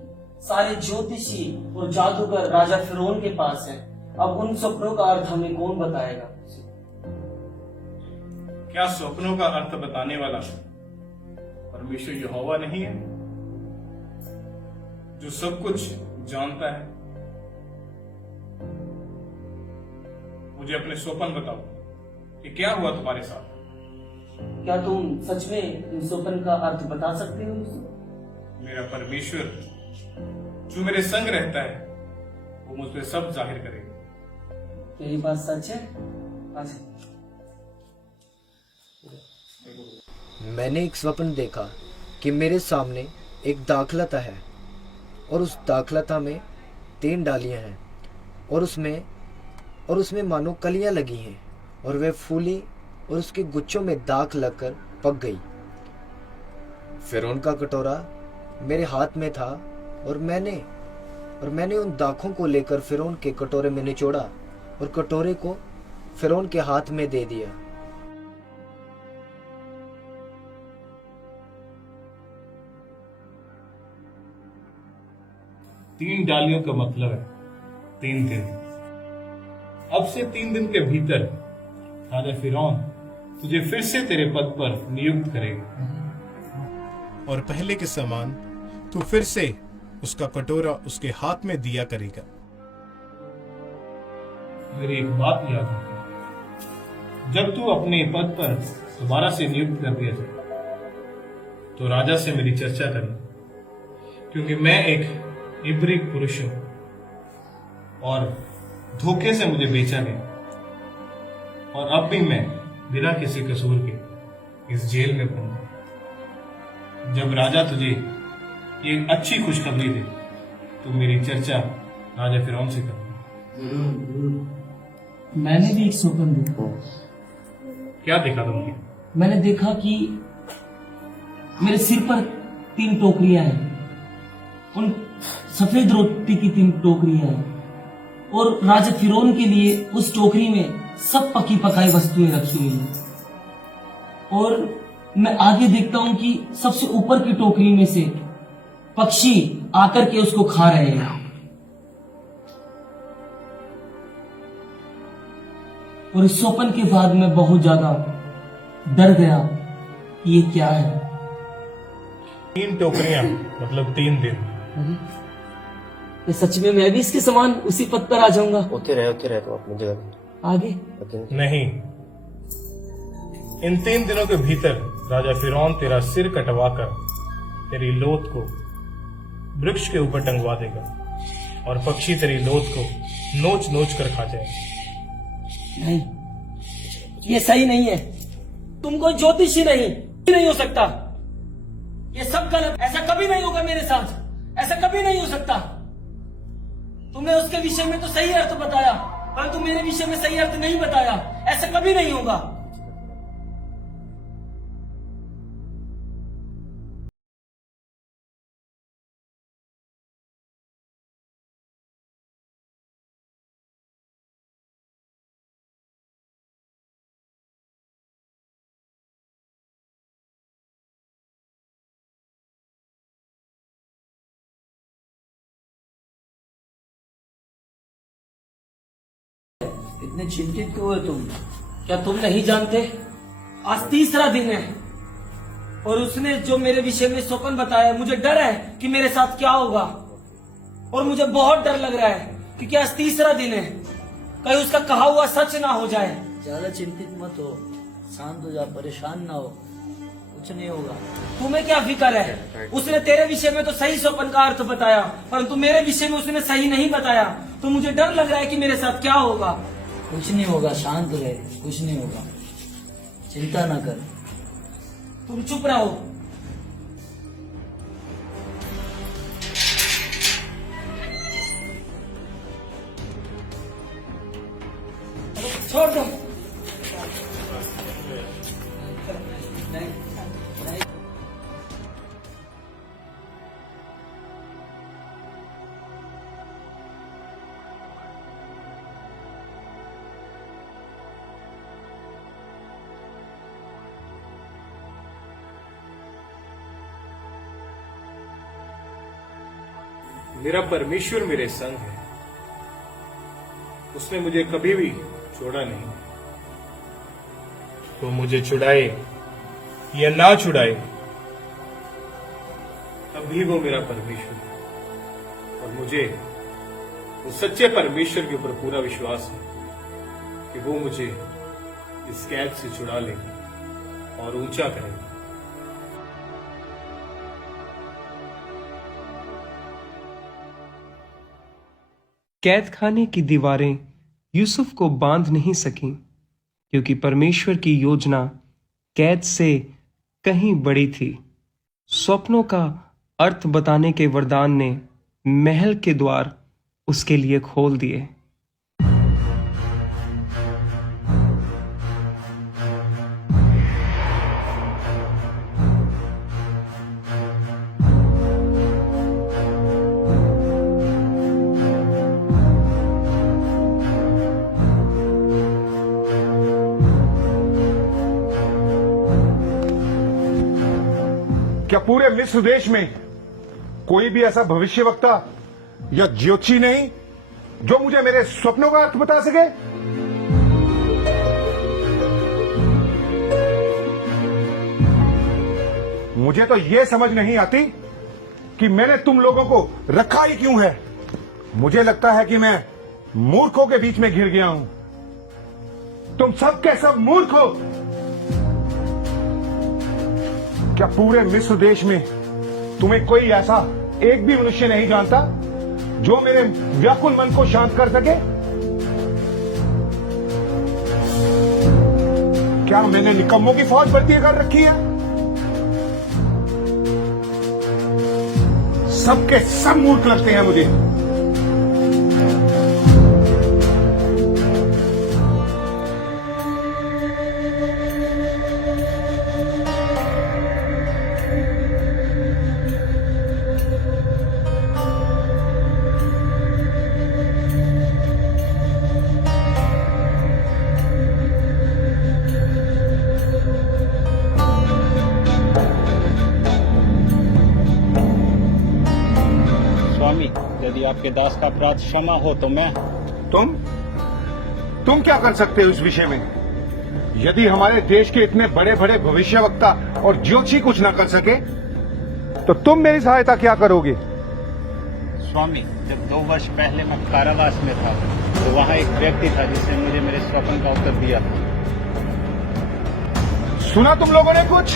सारे ज्योतिषी और जादूगर राजा फिरौन के पास हैं। अब उन स्वप्नों का अर्थ हमें कौन बताएगा? क्या स्वप्नों का अर्थ बताने वाला परमेश्वर यहोवा नहीं है, जो सब कुछ जानता है? मुझे अपने स्वप्न बताओ कि क्या हुआ तुम्हारे साथ। क्या तुम सच में इन स्वप्न का अर्थ बता सकते हो? मेरा परमेश्वर जो मेरे संग रहता है वो मुझ पे सब जाहिर करेगा। तो ये बात सच है? अच्छा। मैंने एक स्वप्न देखा कि मेरे सामने एक दाखलता है और उस दाखलता में 3 डालियां हैं और उसमें मानो कलियां लगी हैं और वह फूली और उसके गुच्छों में दाख लगकर पक गई। फिरौन का कटोरा मेरे हाथ में था और मैंने उन दाखों को लेकर फिरौन के कटोरे में निचोड़ा और कटोरे को फिरौन के हाथ में दे दिया। तीन डालियों का मतलब है 3 दिन। अब से 3 दिन के भीतर राजा फिरौन तुझे फिर से तेरे पद पर नियुक्त करेगा और पहले के समान तू फिर से उसका कटोरा उसके हाथ में दिया करेगा। मेरी एक बात याद रखना, जब तू अपने पद पर दोबारा से नियुक्त कर दिया जाए तो राजा से मेरी चर्चा करना, क्योंकि मैं एक इब्री पुरुष हूं और धोखे से मुझे बेचा गया और अब भी मैं बिना किसी कसूर के इस जेल में बंद हूं। जब राजा तुझे ये अच्छी खुशखबरी दे तो मेरी चर्चा राजा फिरौन से करना। मैंने भी एक स्वप्न देखा। क्या देखा तुमने? मैंने देखा कि मेरे सिर पर 3 टोकरियां हैं, उन सफेद रोटी की 3 टोकरियां हैं और राजा फिरौन के लिए उस टोकरी में सब पकी पकाई वस्तुएं रखी हुई हैं। और मैं आगे देखता हूँ कि सबसे ऊपर की टोकरी में से पक्षी आकर के उसको खा रहे हैं। और इस स्वप्न के बाद मैं बहुत ज्यादा डर गया कि ये क्या है। 3 टोकरियां मतलब 3 दिन। ये सच में मैं भी इसके समान उसी पद पर आ जाऊंगा? होते रहे तो अपनी जगह आगे नहीं, इन 3 दिनों के भीतर राजा फिरौन तेरा सिर कटवाकर तेरी लोथ को वृक्ष के ऊपर टंगवा देगा और पक्षी तेरी लोथ को नोच नोच कर खा जाएंगे। नहीं, ये सही नहीं है। तुम कोई ज्योतिषी नहीं हो सकता। ये सब गलत। ऐसा कभी नहीं होगा मेरे साथ। ऐसा कभी नहीं हो सकता। तुमने उसके विषय में तो सही अर्थ बताया, परंतु मेरे विषय में सही अर्थ नहीं बताया। ऐसा कभी नहीं होगा। इतने चिंतित क्यों हो तुम? क्या तुम नहीं जानते? आज 3रा दिन है और उसने जो मेरे विषय में स्वप्न बताया, मुझे डर है कि मेरे साथ क्या होगा। और मुझे बहुत डर लग रहा है क्योंकि आज 3रा दिन है, कहीं उसका कहा हुआ सच ना हो जाए। ज्यादा चिंतित मत हो, शांत हो जा, परेशान ना हो, कुछ नहीं होगा। तुम्हें क्या फिक्र है? उसने तेरे विषय में तो सही स्वप्न का अर्थ बताया, परंतु मेरे विषय में उसने सही नहीं बताया। तो मुझे डर लग रहा है कि मेरे साथ क्या होगा। कुछ नहीं होगा, शांत रहे, कुछ नहीं होगा, चिंता ना कर। तुम चुप रहो। छोड़ दो। मेरा परमेश्वर मेरे संग है, उसने मुझे कभी भी छोड़ा नहीं। तो मुझे छुड़ाए या ना छुड़ाए, तब भी वो मेरा परमेश्वर है। और मुझे उस सच्चे परमेश्वर के ऊपर पूरा विश्वास है कि वो मुझे इस कैद से छुड़ा लेगा और ऊंचा करेगा। कैद खाने की दीवारें यूसुफ को बांध नहीं सकीं, क्योंकि परमेश्वर की योजना कैद से कहीं बड़ी थी। स्वप्नों का अर्थ बताने के वरदान ने महल के द्वार उसके लिए खोल दिए। क्या पूरे मिस्र देश में कोई भी ऐसा भविष्यवक्ता या ज्योतिषी नहीं जो मुझे मेरे स्वप्नों का अर्थ बता सके? मुझे तो यह समझ नहीं आती कि मैंने तुम लोगों को रखा ही क्यों है। मुझे लगता है कि मैं मूर्खों के बीच में घिर गया हूं। तुम सब के सब मूर्ख हो। क्या पूरे मिस्र देश में तुम्हें कोई ऐसा एक भी मनुष्य नहीं जानता जो मेरे व्याकुल मन को शांत कर सके? क्या मैंने निकम्मों की फौज भर्ती कर रखी है? सबके सब मूर्ख लगते हैं मुझे। स्वामी, यदि आपके दास का अपराध क्षमा हो तो मैं। तुम क्या कर सकते हो इस विषय में? यदि हमारे देश के इतने बड़े बड़े भविष्यवक्ता और ज्योतिषी कुछ ना कर सके तो तुम मेरी सहायता क्या करोगे? स्वामी, जब 2 वर्ष पहले मैं कारावास में था तो वहाँ एक व्यक्ति था जिसने मुझे मेरे स्वप्न का उत्तर दिया था। सुना तुम लोगों ने कुछ?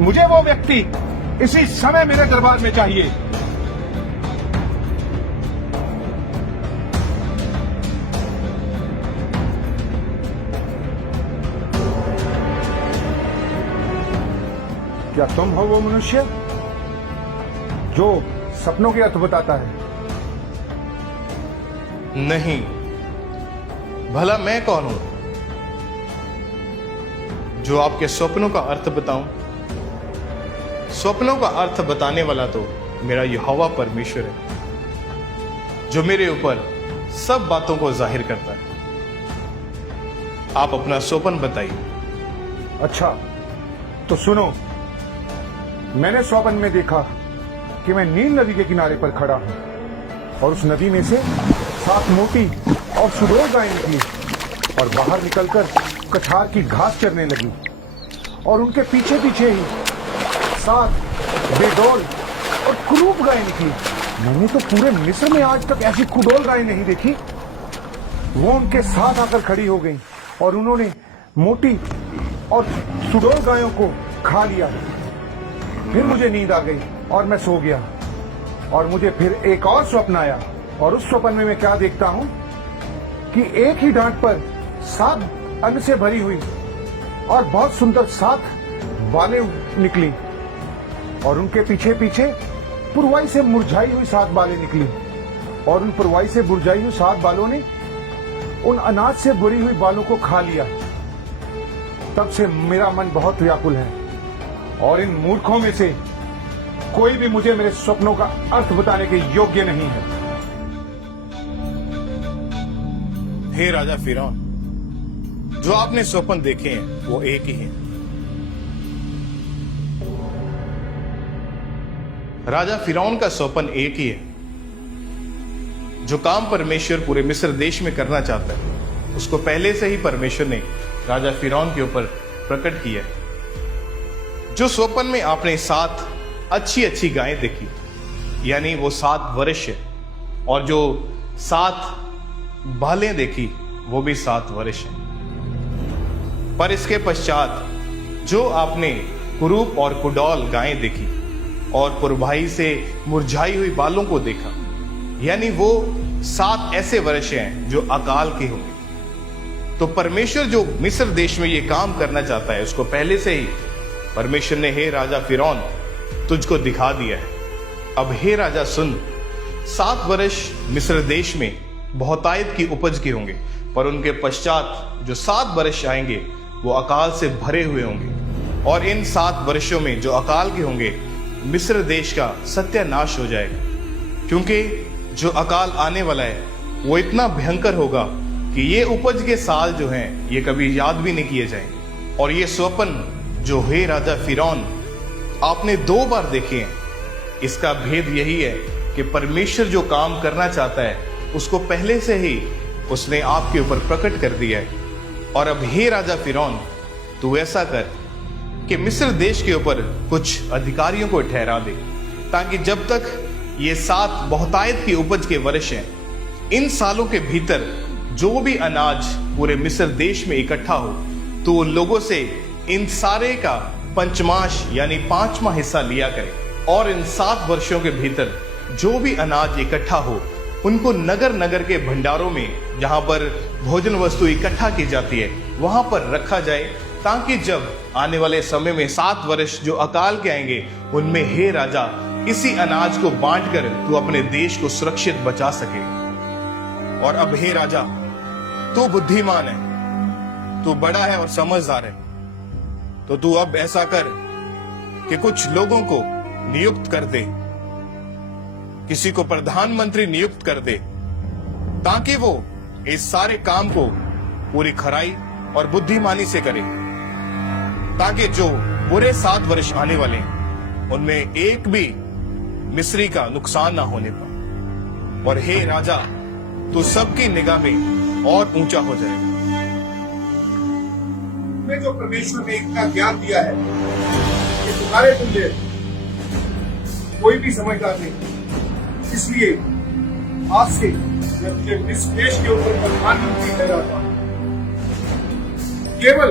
मुझे वो व्यक्ति इसी समय मेरे दरबार में चाहिए। क्या तुम हो वो मनुष्य जो सपनों के अर्थ बताता है? नहीं, भला मैं कौन हूं जो आपके स्वप्नों का अर्थ बताऊं? स्वप्नों का अर्थ बताने वाला तो मेरा यहोवा परमेश्वर है, जो मेरे ऊपर सब बातों को जाहिर करता है। आप अपना स्वप्न बताइए। अच्छा, तो सुनो। मैंने स्वप्न में देखा कि मैं नील नदी के किनारे पर खड़ा हूं और उस नदी में से 7 मोटी और सुडौल गायें निकली और बाहर निकलकर कछार की घास चरने लगी और उनके पीछे पीछे ही 7 बेडौल और कुरूप गायें निकली। मैंने तो पूरे मिस्र में आज तक ऐसी कुडौल गायें नहीं देखी। वो उनके साथ आकर खड़ी हो गई और उन्होंने मोटी और सुडौल गायों को खा लिया। फिर मुझे नींद आ गई और मैं सो गया और मुझे फिर एक और स्वप्न आया और उस स्वप्न में मैं क्या देखता हूं कि एक ही डांट पर 7 अन्न से भरी हुई और बहुत सुंदर 7 बालें निकली और उनके पीछे पीछे पुरवाई से मुरझाई हुई 7 बालें निकली और उन पुरवाई से मुरझाई हुई 7 बालों ने उन अनाज से भरी हुई बालों को खा लिया। तब से मेरा मन बहुत व्याकुल है और इन मूर्खों में से कोई भी मुझे मेरे स्वप्नों का अर्थ बताने के योग्य नहीं है। हे राजा फिरौन, जो आपने स्वप्न देखे हैं वो एक ही हैं। राजा फिरौन का स्वप्न एक ही है। जो काम परमेश्वर पूरे मिस्र देश में करना चाहता है उसको पहले से ही परमेश्वर ने राजा फिरौन के ऊपर प्रकट किया है। जो स्वप्न में आपने 7 अच्छी अच्छी गायें देखी, यानी वो 7 वर्ष है, और जो 7 बालें देखी वो भी 7 वर्ष है। पर इसके पश्चात जो आपने कुरूप और कुडौल गायें देखी और पुरवाई से मुरझाई हुई बालों को देखा, यानी वो 7 ऐसे वर्ष हैं जो अकाल के होंगे। तो परमेश्वर जो मिस्र देश में ये काम करना चाहता है उसको पहले से ही परमेश्वर ने हे राजा फिरौन तुझको दिखा दिया है। अब हे राजा सुन, 7 वर्ष मिस्र देश में बहुतायत की उपज के होंगे, पर उनके पश्चात जो 7 वर्ष आएंगे वो अकाल से भरे हुए होंगे और इन 7 वर्षों में जो अकाल के होंगे मिस्र देश का सत्यानाश हो जाएगा, क्योंकि जो अकाल आने वाला है वो इतना भयंकर होगा कि ये उपज के साल जो हैं ये कभी याद भी नहीं किए जाएंगे। और ये स्वप्न जो हे राजा फिरौन आपने 2 बार देखे हैं, इसका भेद यही है कि परमेश्वर जो काम करना चाहता है उसको पहले से ही उसने आपके ऊपर प्रकट कर दिया है। और अब हे राजा फिरौन तू ऐसा कर कि मिस्र देश के ऊपर कुछ अधिकारियों को ठहरा दे, ताकि जब तक ये 7 बहुतायत की उपज के वर्ष हैं, इन सालों के भीतर जो भी अनाज पूरे मिस्र देश में इकट्ठा हो तो उन लोगों से इन सारे का पंचमाश यानी 5वां हिस्सा लिया करे, और इन 7 वर्षों के भीतर जो भी अनाज इकट्ठा हो उनको नगर नगर के भंडारों में जहां पर भोजन वस्तु इकट्ठा की जाती है वहां पर रखा जाए, ताकि जब आने वाले समय में 7 वर्ष जो अकाल के आएंगे उनमें हे राजा इसी अनाज को बांटकर तू अपने देश को सुरक्षित बचा सके। और अब हे राजा तू बुद्धिमान है, तू बड़ा है और समझदार है, तो तू अब ऐसा कर कि कुछ लोगों को नियुक्त कर दे, किसी को प्रधानमंत्री नियुक्त कर दे, ताकि वो इस सारे काम को पूरी खराई और बुद्धिमानी से करे, ताकि जो बुरे 7 वर्ष आने वाले उनमें एक भी मिस्री का नुकसान ना होने पाए। और हे राजा, तू सबकी निगाह में और ऊंचा हो जाएगा। तुम्हें जो परमेश्वर ने इतना ज्ञान दिया है कि तुम्हारे तुल्य कोई भी समझदार नहीं, इसलिए आज से मैं तुझे इस देश के ऊपर प्रधानमंत्री ठहराता हूं। केवल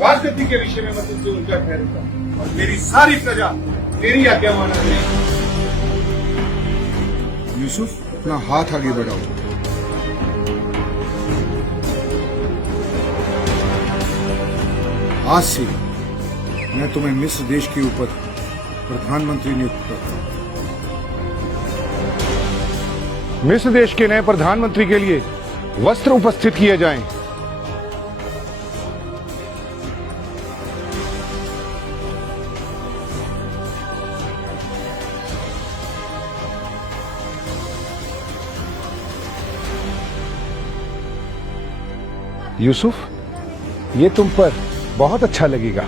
राजनीति के विषय में मैं तुझसे ऊंचा ठहरूंगा और मेरी सारी प्रजा तेरी आज्ञा माना करेगी। यूसुफ, अपना हाथ आगे बढ़ाओ। आज से मैं तुम्हें मिस्र देश के ऊपर प्रधानमंत्री नियुक्त करता हूं। मिस्र देश के नए प्रधानमंत्री के लिए वस्त्र उपस्थित किए जाएं। यूसुफ, ये तुम पर बहुत अच्छा लगेगा।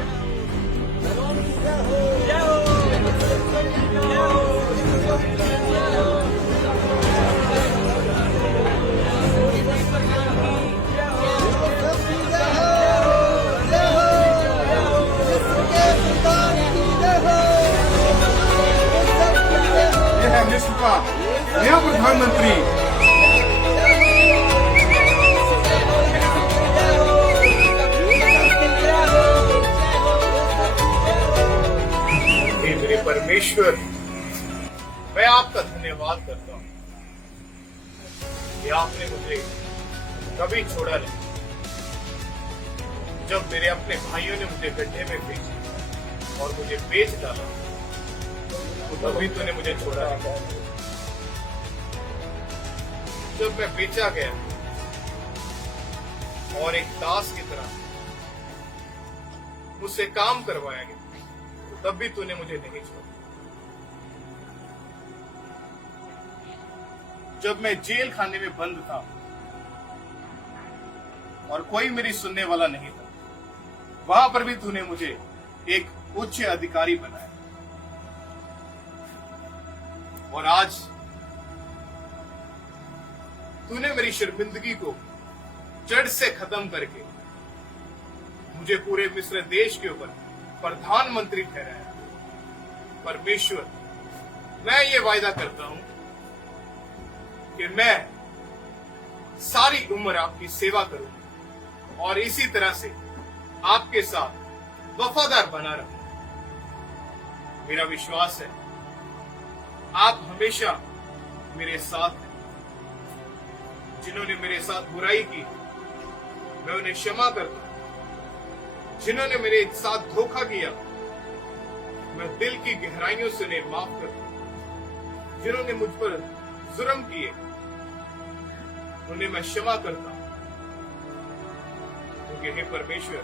ये है मिस्र का नया प्रधानमंत्री। परमेश्वर, मैं आपका धन्यवाद करता हूं कि आपने मुझे कभी छोड़ा नहीं। जब मेरे अपने भाइयों ने मुझे गड्ढे में भेजा और मुझे बेच डाला, तो तभी तूने मुझे छोड़ा नहीं। जब मैं बेचा गया और एक दास की तरह मुझसे काम करवाया गया, तब भी तूने मुझे नहीं छोड़ा। जब मैं जेल खाने में बंद था और कोई मेरी सुनने वाला नहीं था, वहां पर भी तूने मुझे एक उच्च अधिकारी बनाया। और आज तूने मेरी शर्मिंदगी को जड़ से खत्म करके मुझे पूरे मिस्र देश के ऊपर प्रधानमंत्री ठहराया। परमेश्वर, मैं ये वायदा करता हूं कि मैं सारी उम्र आपकी सेवा करूंगा और इसी तरह से आपके साथ वफादार बना रहूंगा। मेरा विश्वास है आप हमेशा मेरे साथ हैं। जिन्होंने मेरे साथ बुराई की, मैं उन्हें क्षमा करता हूं। जिन्होंने मेरे साथ धोखा किया, मैं दिल की गहराइयों से उन्हें माफ करता हूं। जिन्होंने मुझ पर जुर्म किए, उन्हें मैं क्षमा करता हूं, क्योंकि हे परमेश्वर,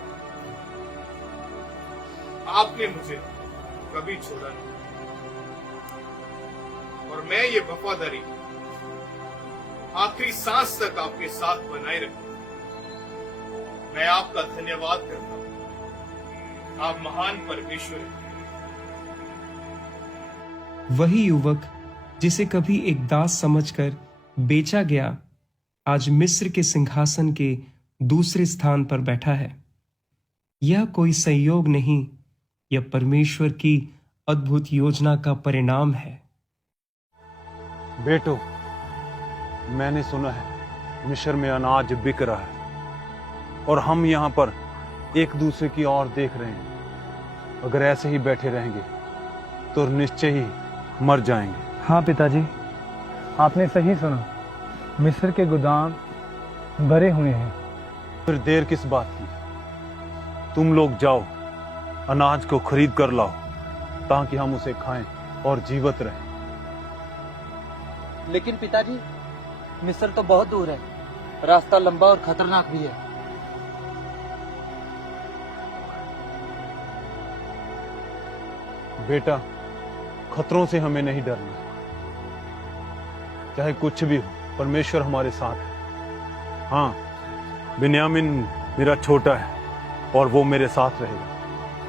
आपने मुझे कभी छोड़ा नहीं और मैं ये वफादारी आखिरी सांस तक आपके साथ बनाए रखूंगा। मैं आपका धन्यवाद करता हूं। आप महान परमेश्वर हैं। वही युवक जिसे कभी एक दास समझकर बेचा गया, आज मिस्र के सिंहासन के दूसरे स्थान पर बैठा है। यह कोई संयोग नहीं, यह परमेश्वर की अद्भुत योजना का परिणाम है। बेटो, मैंने सुना है मिस्र में अनाज बिक रहा है और हम यहाँ पर एक दूसरे की ओर देख रहे हैं। अगर ऐसे ही बैठे रहेंगे तो निश्चय ही मर जाएंगे। हाँ पिताजी, आपने सही सुना। मिस्र के गोदाम भरे हुए हैं। फिर देर किस बात की? तुम लोग जाओ, अनाज को खरीद कर लाओ ताकि हम उसे खाएं और जीवित रहें। लेकिन पिताजी, मिस्र तो बहुत दूर है, रास्ता लंबा और खतरनाक भी है। बेटा, खतरों से हमें नहीं डरना। चाहे कुछ भी हो, परमेश्वर हमारे साथ है। हाँ, बिन्यामीन मेरा छोटा है और वो मेरे साथ रहेगा।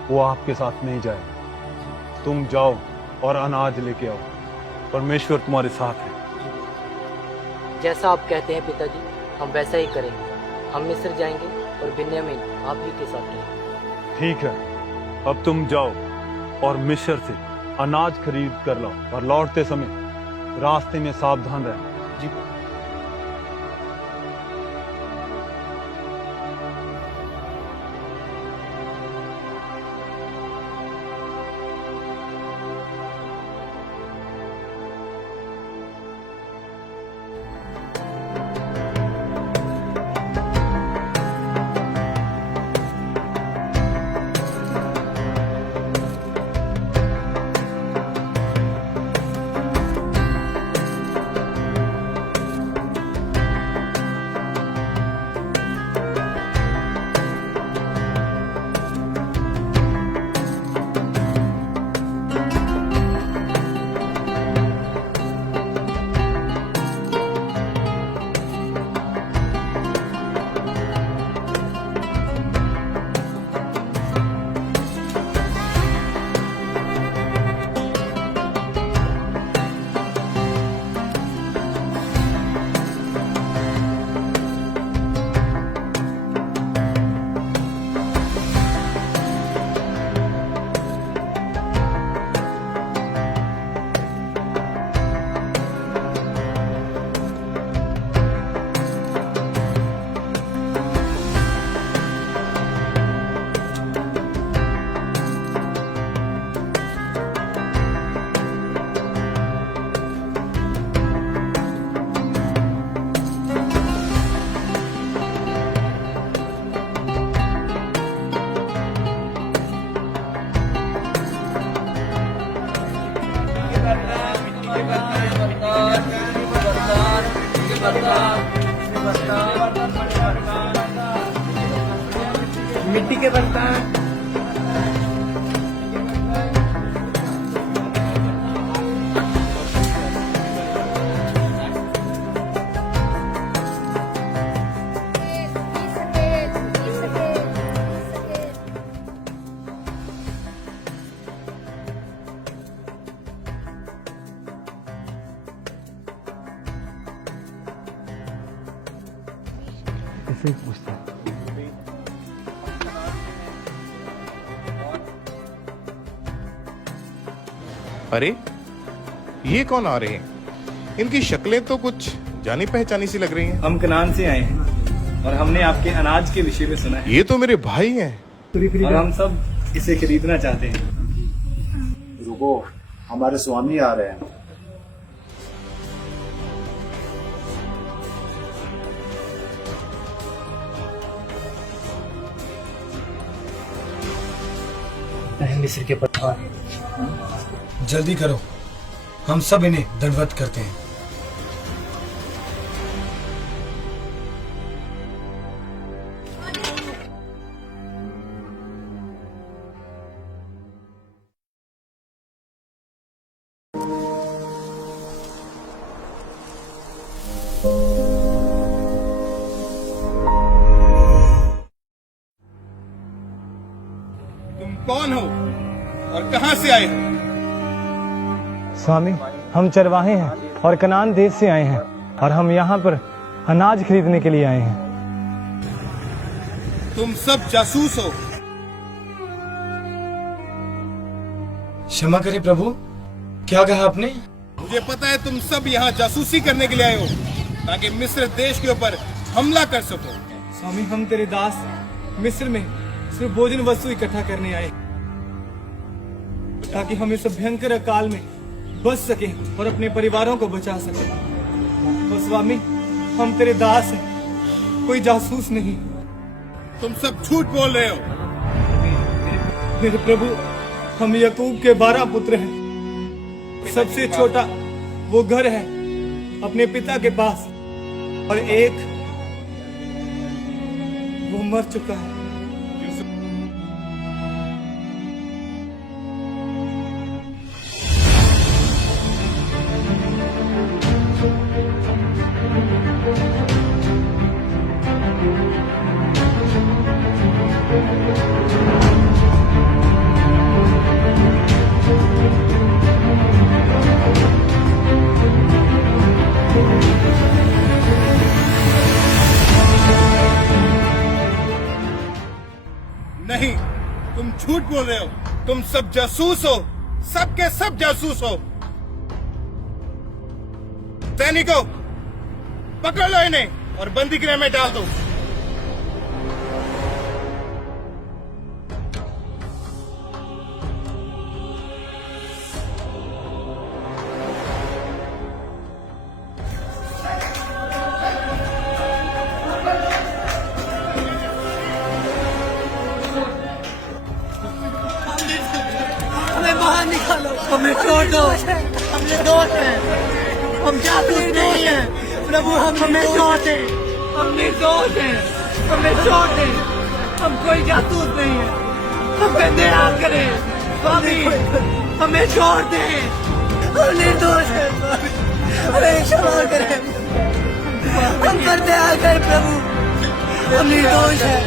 वो आपके साथ नहीं जाएगा। तुम जाओ और अनाज लेके आओ। परमेश्वर तुम्हारे साथ है। जैसा आप कहते हैं पिताजी, हम वैसा ही करेंगे। हम मिस्र जाएंगे और बिन्यामीन आप ही के साथ रहेंगे। ठीक है, अब तुम जाओ और मिस्र से अनाज खरीद कर लाओ और लौटते समय रास्ते में सावधान रहना। जी। मिट्टी के बर्तन। ऐसे ही पूछता है। अरे ये कौन आ रहे हैं? इनकी शक्लें तो कुछ जानी पहचानी सी लग रही हैं। हम कनान से आए हैं और हमने आपके अनाज के विषय में सुना है। ये तो मेरे भाई हैं। और हम सब इसे खरीदना चाहते हैं। रुको, हमारे स्वामी आ रहे हैं। मिस्र के पठान, जल्दी करो, हम सब इन्हें दंडवत करते हैं। तुम कौन हो और कहां से आए हो? स्वामी, हम चरवाहे हैं और कनान देश से आए हैं और हम यहाँ पर अनाज खरीदने के लिए आए हैं। तुम सब जासूस हो। क्षमा करें प्रभु, क्या कहा आपने? मुझे पता है तुम सब यहाँ जासूसी करने के लिए आए हो ताकि मिस्र देश के ऊपर हमला कर सको। स्वामी, हम तेरे दास मिस्र में सिर्फ भोजन वस्तु इकट्ठा करने आए ताकि हम इस भयंकर अकाल में बच सके और अपने परिवारों को बचा सके। और स्वामी, हम तेरे दास हैं, कोई जासूस नहीं। तुम सब झूठ बोल रहे हो। मेरे प्रभु, हम याकूब के 12 पुत्र हैं। सबसे छोटा वो घर है अपने पिता के पास और एक वो मर चुका है। बोल रहे हो? तुम सब जासूस हो, सबके सब जासूस हो। सैनिकों, पकड़ लो इन्हें और बंदी गृह में डाल दो। हमें बाहर निकालो, हमें छोड़ दो, हम निर्दोष हैं, हम जासूस नहीं हैं। प्रभु हमें छोड़ दे, हम निर्दोष हैं, हमें छोड़ दे, हम कोई जासूस नहीं है, हमें दया करें स्वामी, हमें छोड़ दे, हम निर्दोष हैं, हमें क्षमा करें, हम पर दया करें प्रभु, हम निर्दोष हैं।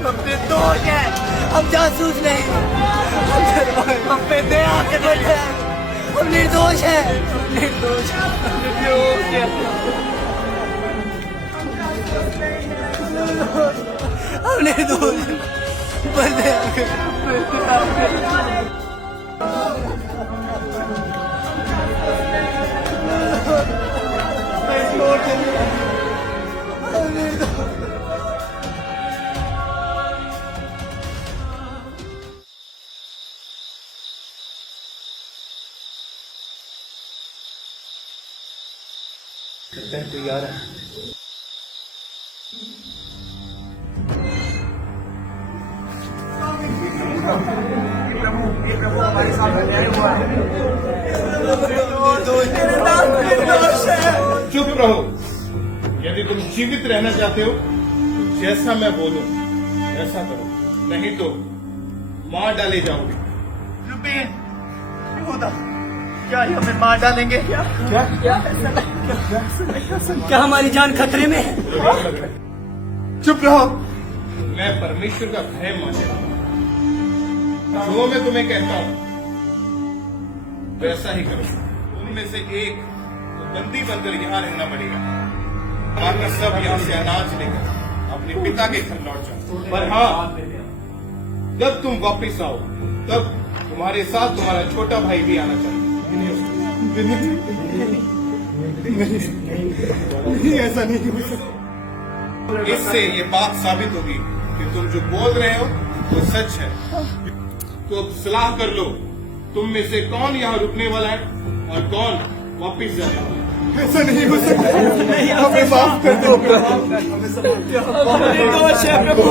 हम निर्दोष हैं, हम जासूस नहीं, हम पे दया के बैठे हैं, हम निर्दोष हैं, हम निर्दोष हैं, हम निर्दोष हैं, पर दया तो यार चुप रहो। यदि तुम जीवित रहना चाहते हो तो जैसा मैं बोलूं ऐसा करो, नहीं तो मार डाले जाओगे। क्या ये हमें मार डालेंगे? क्या क्या हमारी जान खतरे में है? चुप रहो। मैं परमेश्वर का भय मानने वाला हूं। जो मैं तुम्हें कहता हूं वैसा ही करो। उनमें से एक तो बंदी बनकर यहाँ रहना पड़ेगा, बाकी सब यहाँ से अनाज लेकर अपने पिता के घर लौट जाओ। पर हाँ, जब तुम वापस आओ तब तुम्हारे साथ तुम्हारा छोटा भाई भी आना चाहिए। नहीं, ऐसा नहीं हो सकता। इससे ये बात साबित होगी कि तुम जो बोल रहे हो वो सच है। तो अब सलाह कर लो, तुम में से कौन यहाँ रुकने वाला है और कौन वापिस जाने वाला है। ऐसा नहीं हो सकता, हमें माफ कर दो प्रभु, हमें निर्दोष है प्रभु,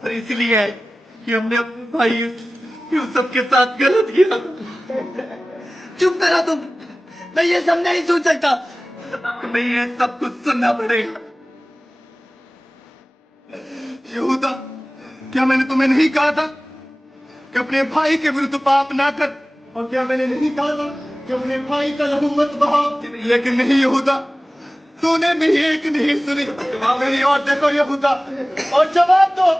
और इसलिए है कि हमने अपने भाई यूसुफ के साथ गलत किया। चुप करा तुम, मैं ये सब नहीं सुन सकता, तुम्हें ये सब कुछ सुनना पड़ेगा। यहूदा, क्या मैंने तुम्हें नहीं कहा था कि अपने भाई के विरुद्ध पाप ना कर? और क्या मैंने नहीं कहा था कि अपने भाई का लहू मत बहाओ? लेकिन नहीं यहूदा, तूने भी एक नहीं सुनी। मेरी और देखो यहूदा, और जवाब दो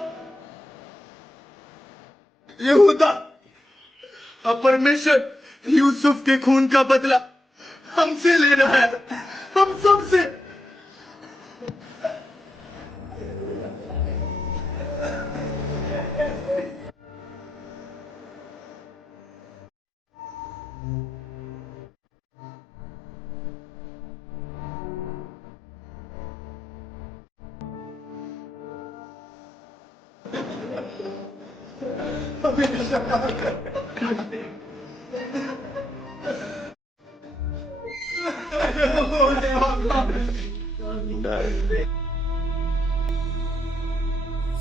यहूदा। अब परमेश्वर यूसुफ के खून का बदला हमसे ले रहा है, हम सबसे।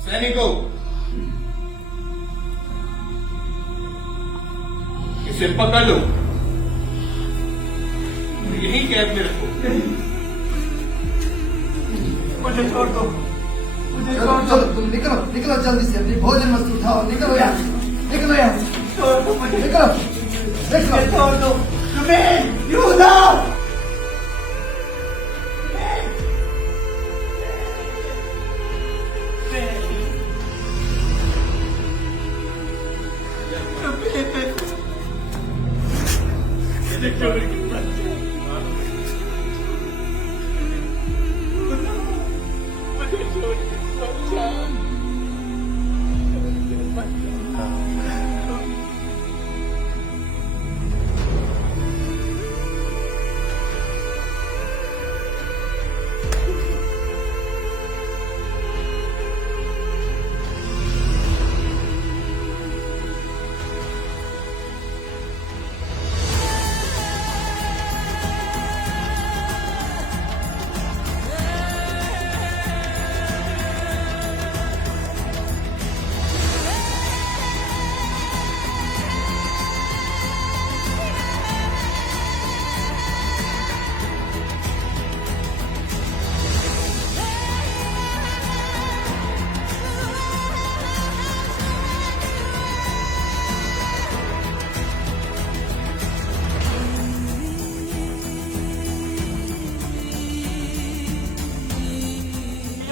सैनिकों, इसे पकड़ लो, यही कैद में रखो। मुझे छोड़ दो, मुझे छोड़ दो। तुम निकलो, निकलो जल्दी से, अपनी भोजन मत उठाओ, निकलो यहाँ, निकलो यहाँ। छोड़ दो मुझे, छोड़ दो। रुबेन, यहूदा।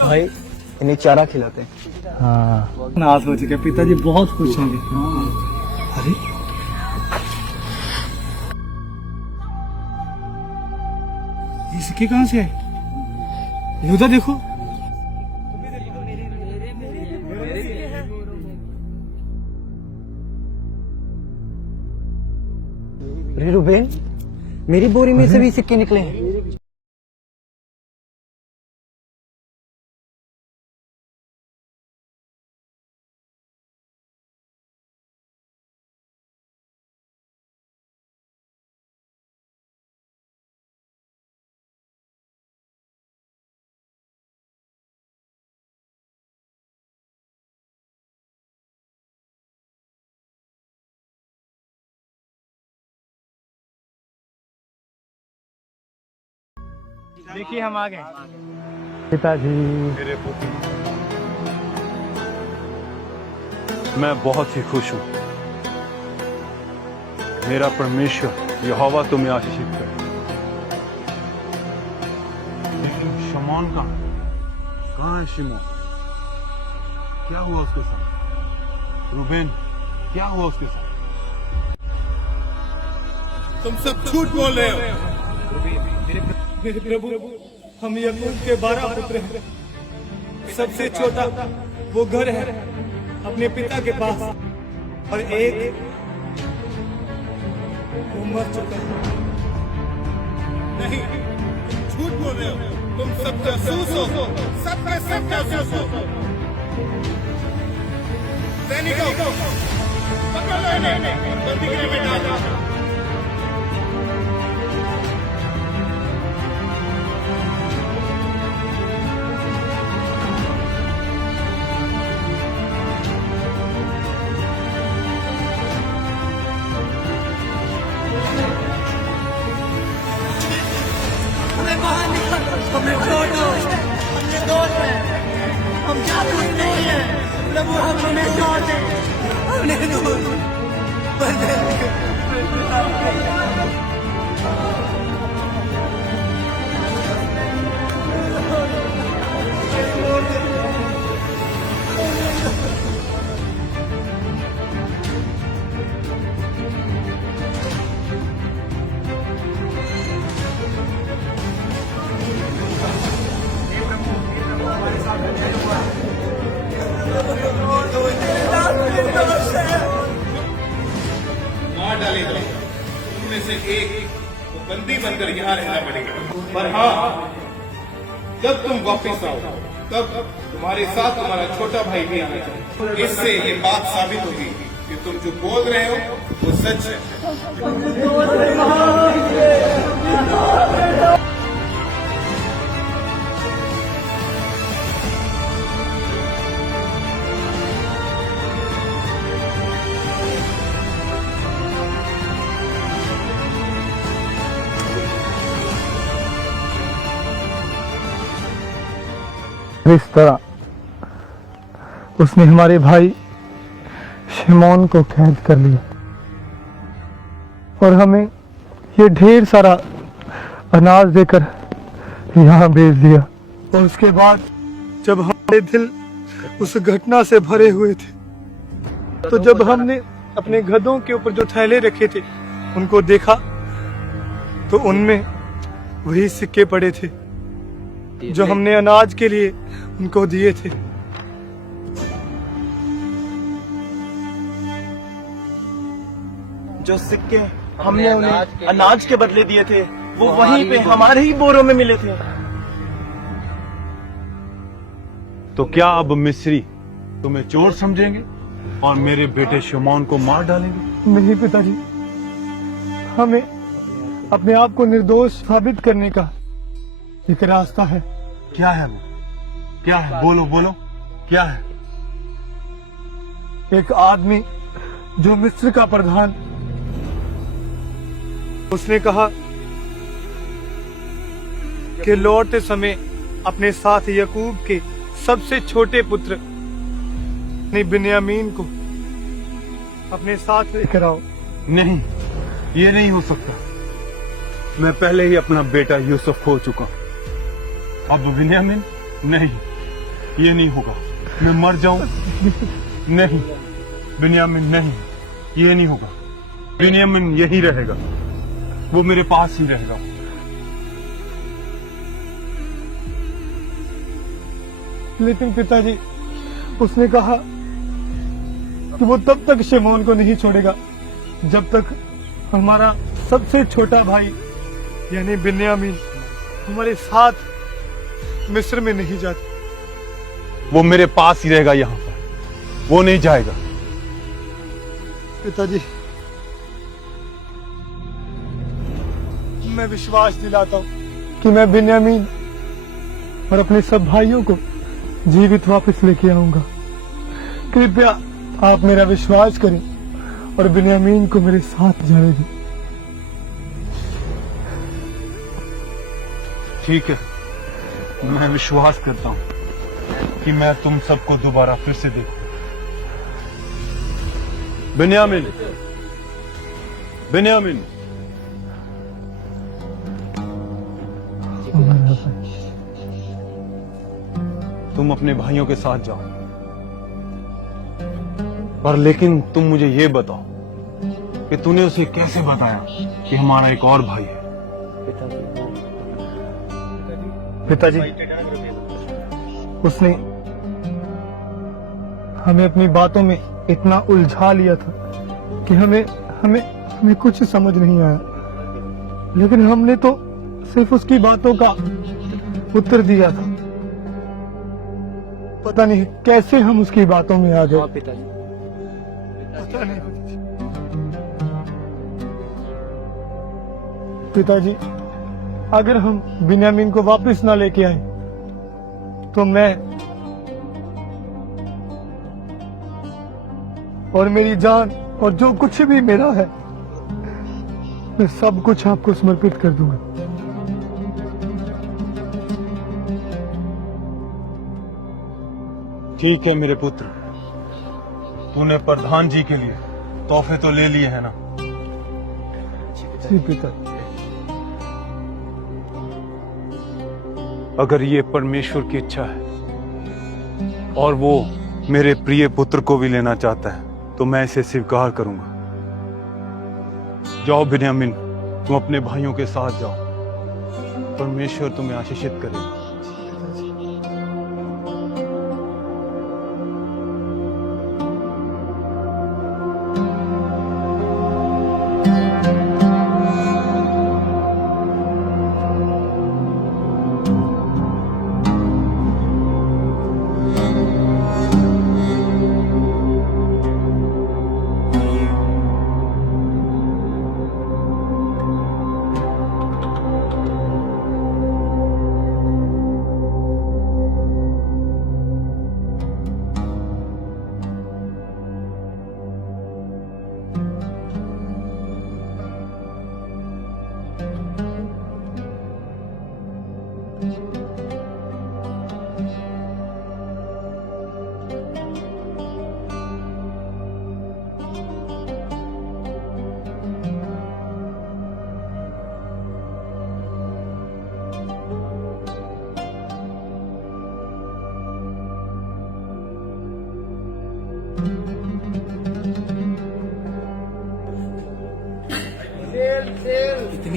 भाई इन्हें चारा खिलाते हैं। हाँ ना सोच के पिताजी बहुत खुश होंगे। अरे ये सिक्के कहाँ से आए? यहूदा देखो। अरे रुबेन, मेरी बोरी में से भी सिक्के निकले हैं। देखिए हम आ गए। पिताजी, मेरे पुत्र, मैं बहुत ही खुश हूं। मेरा परमेश्वर यहोवा तुम्हें आशीषित करे। लेकिन शमौन कहाँ है शिमोन? क्या हुआ उसके साथ? रुबेन, क्या हुआ उसके साथ? तुम सब झूठ बोल रहे हो। मेरे प्रभु, हम याकूब के 12 पुत्र हैं। सबसे छोटा वो घर है अपने पिता के पास, और एक वो मर चुका है। नहीं, तुम झूठ बोल रहे हो। तुम सब जासूस हो, सब के सब जासूस हो। सैनिकों, पकड़ लो इन्हें और बंदीगृह में डालो। हमें छोड़ दो, हमने दोस्त हैं, हम जासूस नहीं हैं। प्रभु हमें छोड़ दे, हमने मार डालेगा। उनमें से एक को बंदी बनकर यहाँ रहना पड़ेगा। पर हाँ, जब तुम वापस आओ तब तुम्हारे साथ तुम्हारा छोटा भाई भी आना चाहिए। इससे ये बात साबित होगी कि तुम जो बोल रहे हो वो सच है। इस तरह उसने हमारे भाई शिमोन को कैद कर लिया। और हमें ये ढेर सारा अनाज देकर यहाँ भेज दिया। और उसके बाद जब हमारे दिल उस घटना से भरे हुए थे, तो जब हमने अपने गधों के ऊपर जो थैले रखे थे उनको देखा, तो उनमें वही सिक्के पड़े थे जो हमने अनाज के लिए उनको दिए थे। जो सिक्के हमने उन्हें अनाज के बदले दिए थे, वो वहीं पे हमारे ही बोरों में मिले थे। तो क्या अब मिस्री तुम्हें चोर समझेंगे और मेरे बेटे शमौन को मार डालेंगे? नहीं पिताजी, हमें अपने आप को निर्दोष साबित करने का एक रास्ता है। क्या है वो? क्या है? बोलो बोलो, क्या है? एक आदमी जो मिस्र का प्रधान, उसने कहा कि लौटते समय अपने साथ याकूब के सबसे छोटे पुत्र बिन्यामीन को अपने साथ लेकर आओ। नहीं, ये नहीं हो सकता। मैं पहले ही अपना बेटा यूसुफ खो चुका। अब बिन्यामीन? नहीं, ये नहीं होगा। मैं मर जाऊं? नहीं बिन्यामीन, नहीं, ये नहीं होगा। बिन्यामीन यही रहेगा, वो मेरे पास ही रहेगा। लेकिन पिताजी, उसने कहा कि वो तब तक शमौन को नहीं छोड़ेगा जब तक हमारा सबसे छोटा भाई यानी बिन्यामीन हमारे साथ मिस्र में नहीं जाता। वो मेरे पास ही रहेगा यहाँ पर, वो नहीं जाएगा। पिताजी, मैं विश्वास दिलाता हूँ कि मैं बिन्यामीन और अपने सब भाइयों को जीवित वापस लेके आऊंगा। कृपया आप मेरा विश्वास करें और बिन्यामीन को मेरे साथ जाने दें। ठीक है, मैं विश्वास करता हूं कि मैं तुम सबको दोबारा फिर से देखूं। बिन्यामीन, बिन्यामीन, तुम अपने भाइयों के साथ जाओ, पर लेकिन तुम मुझे ये बताओ कि तूने उसे कैसे बताया कि हमारा एक और भाई है? पिताजी, उसने हमें अपनी बातों में इतना उलझा लिया था कि हमें कुछ समझ नहीं आया। लेकिन हमने तो सिर्फ उसकी बातों का उत्तर दिया था। पता नहीं कैसे हम उसकी बातों में आ गए। पता नहीं। पिताजी, अगर हम बिन्यामीन को वापस ना लेके आए तो मैं और मेरी जान और जो कुछ भी मेरा है, मैं सब कुछ आपको समर्पित कर दूंगा। ठीक है मेरे पुत्र, तूने प्रधान जी के लिए तोहफे तो ले लिए हैं ना? जी पिता। अगर ये परमेश्वर की इच्छा है और वो मेरे प्रिय पुत्र को भी लेना चाहता है तो मैं इसे स्वीकार करूंगा। जाओ बिन्यामीन, तुम अपने भाइयों के साथ जाओ, परमेश्वर तुम्हें आशीषित करेगा।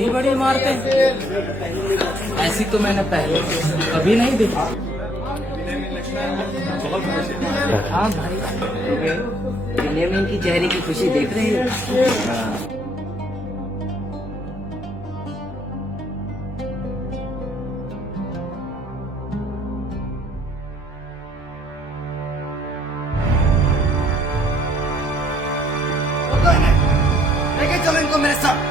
इतनी बड़ी इमारतें, ऐसी तो मैंने पहले कभी नहीं देखी। हाँ भाई, बिन्यामीन की चेहरे की खुशी देख रही हो? लेके चलो इनको मेरे साथ।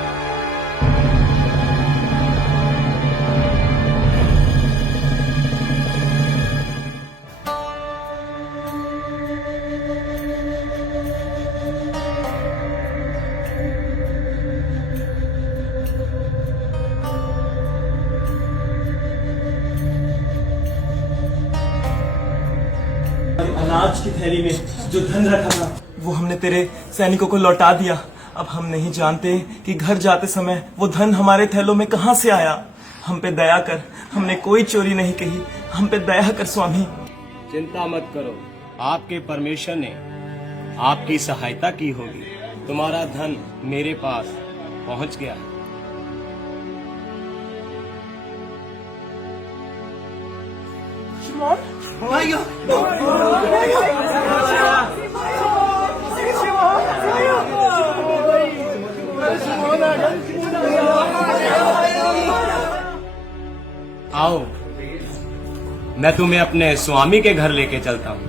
अनाज की थैली में जो धन रखा था वो हमने तेरे सैनिकों को लौटा दिया। अब हम नहीं जानते कि घर जाते समय वो धन हमारे थैलों में कहां से आया। हम पे दया कर, हमने कोई चोरी नहीं कही, हम पे दया कर स्वामी। चिंता मत करो, आपके परमेश्वर ने आपकी सहायता की होगी। तुम्हारा धन मेरे पास पहुंच गया है। आओ, मैं तुम्हें अपने स्वामी के घर लेके चलता हूँ।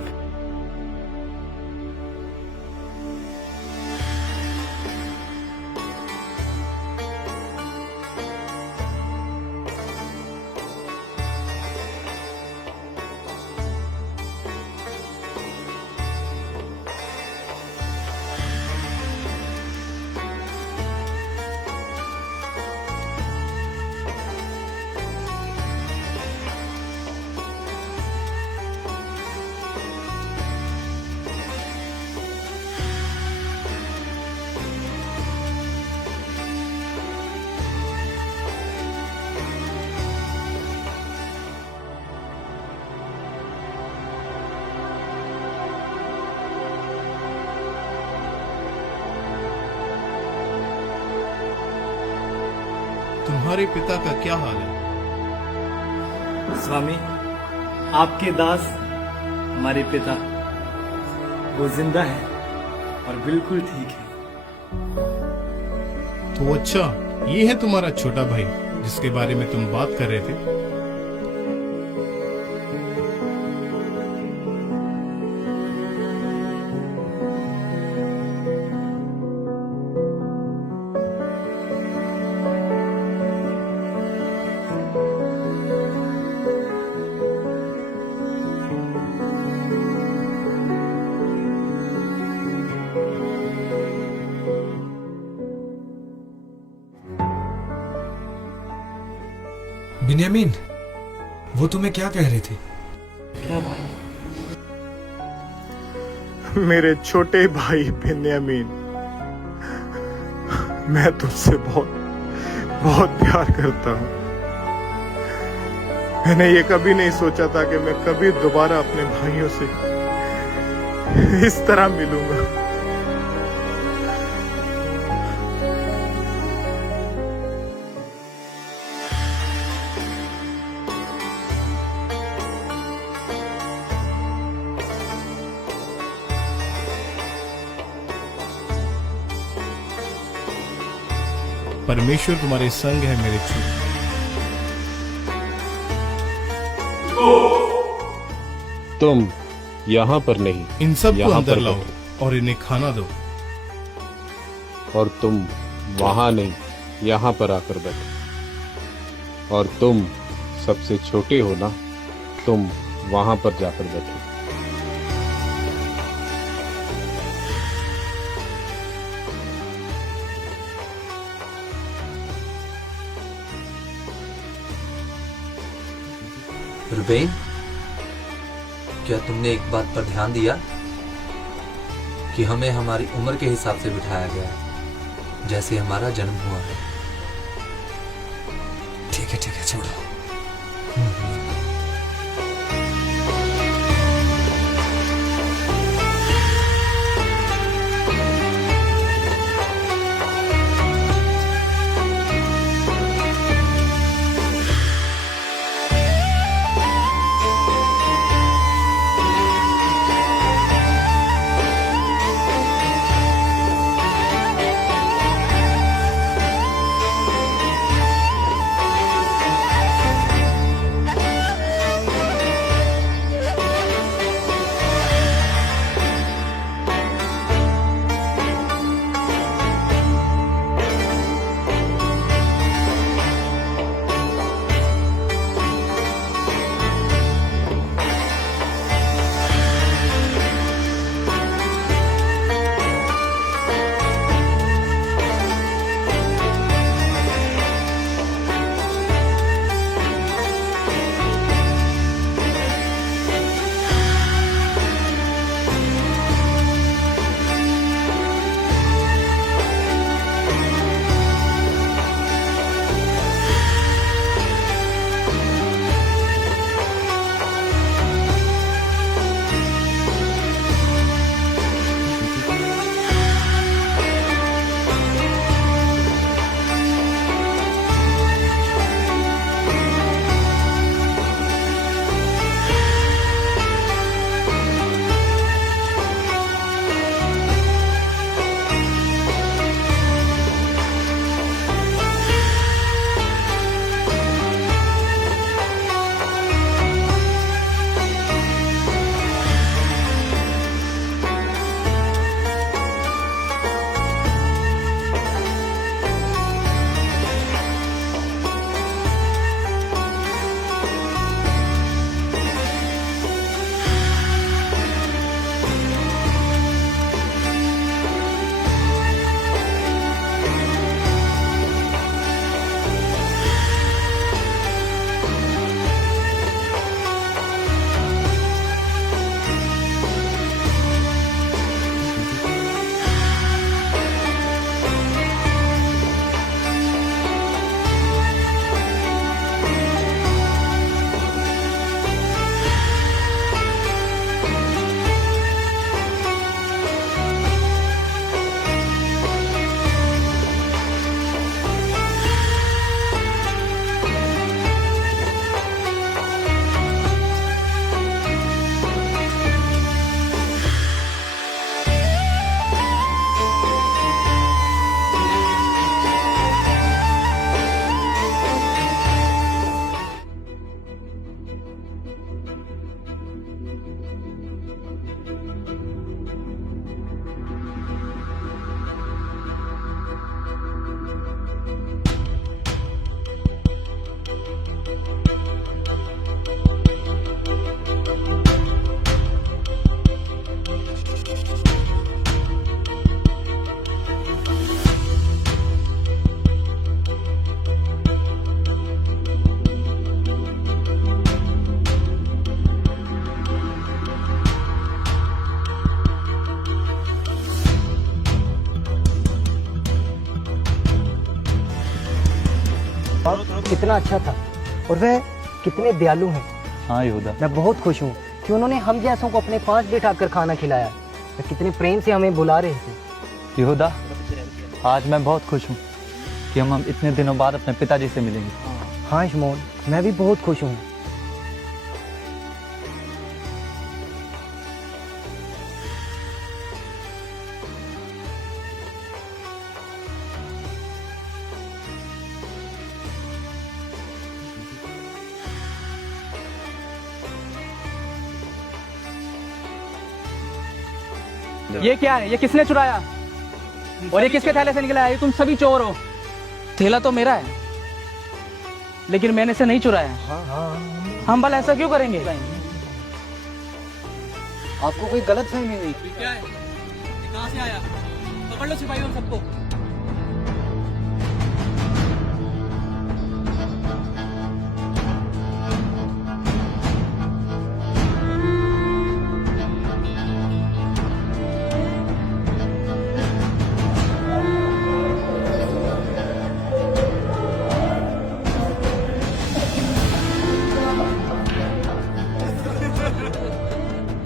तुम्हारे पिता का क्या हाल है? स्वामी, आपके दास हमारे पिता वो जिंदा है और बिल्कुल ठीक है। तो अच्छा, ये है तुम्हारा छोटा भाई जिसके बारे में तुम बात कर रहे थे। बिन्यामीन, वो तुम्हें क्या कह रहे थे? क्या भाई? मेरे छोटे भाई बिन्यामीन, मैं तुमसे बहुत बहुत प्यार करता हूं। मैंने ये कभी नहीं सोचा था कि मैं कभी दोबारा अपने भाइयों से इस तरह मिलूंगा। परमेश्वर तुम्हारे संग है मेरे छोटे। तुम यहाँ पर नहीं, इन सब को यहाँ अंदर पर लाओ बैठो। और इन्हें खाना दो। और तुम वहां नहीं, यहाँ पर आकर बैठो। और तुम सबसे छोटे हो ना, तुम वहां पर जाकर बैठो। रुबेन, क्या तुमने एक बात पर ध्यान दिया कि हमें हमारी उम्र के हिसाब से बिठाया गया है, जैसे हमारा जन्म हुआ है। ठीक है छोड़ो। कितना अच्छा था और वह कितने दयालु हैं। हाँ यहूदा, मैं बहुत खुश हूँ कि उन्होंने हम जैसों को अपने पास बिठाकर खाना खिलाया। वे कितने प्रेम से हमें बुला रहे थे। यहूदा, आज मैं बहुत खुश हूँ कि हम इतने दिनों बाद अपने पिताजी से मिलेंगे। हाँ शमौन, मैं भी बहुत खुश हूँ। ये क्या है? ये किसने चुराया? और ये किसके थैले से निकला है? ये तुम सभी चोर हो। थैला तो मेरा है, लेकिन मैंने इसे नहीं चुराया। हम भला ऐसा क्यों करेंगे? आपको कोई गलत फहमी हुई? क्या है? कहाँ से आया? पकड़ लो सिपाहियों सबको।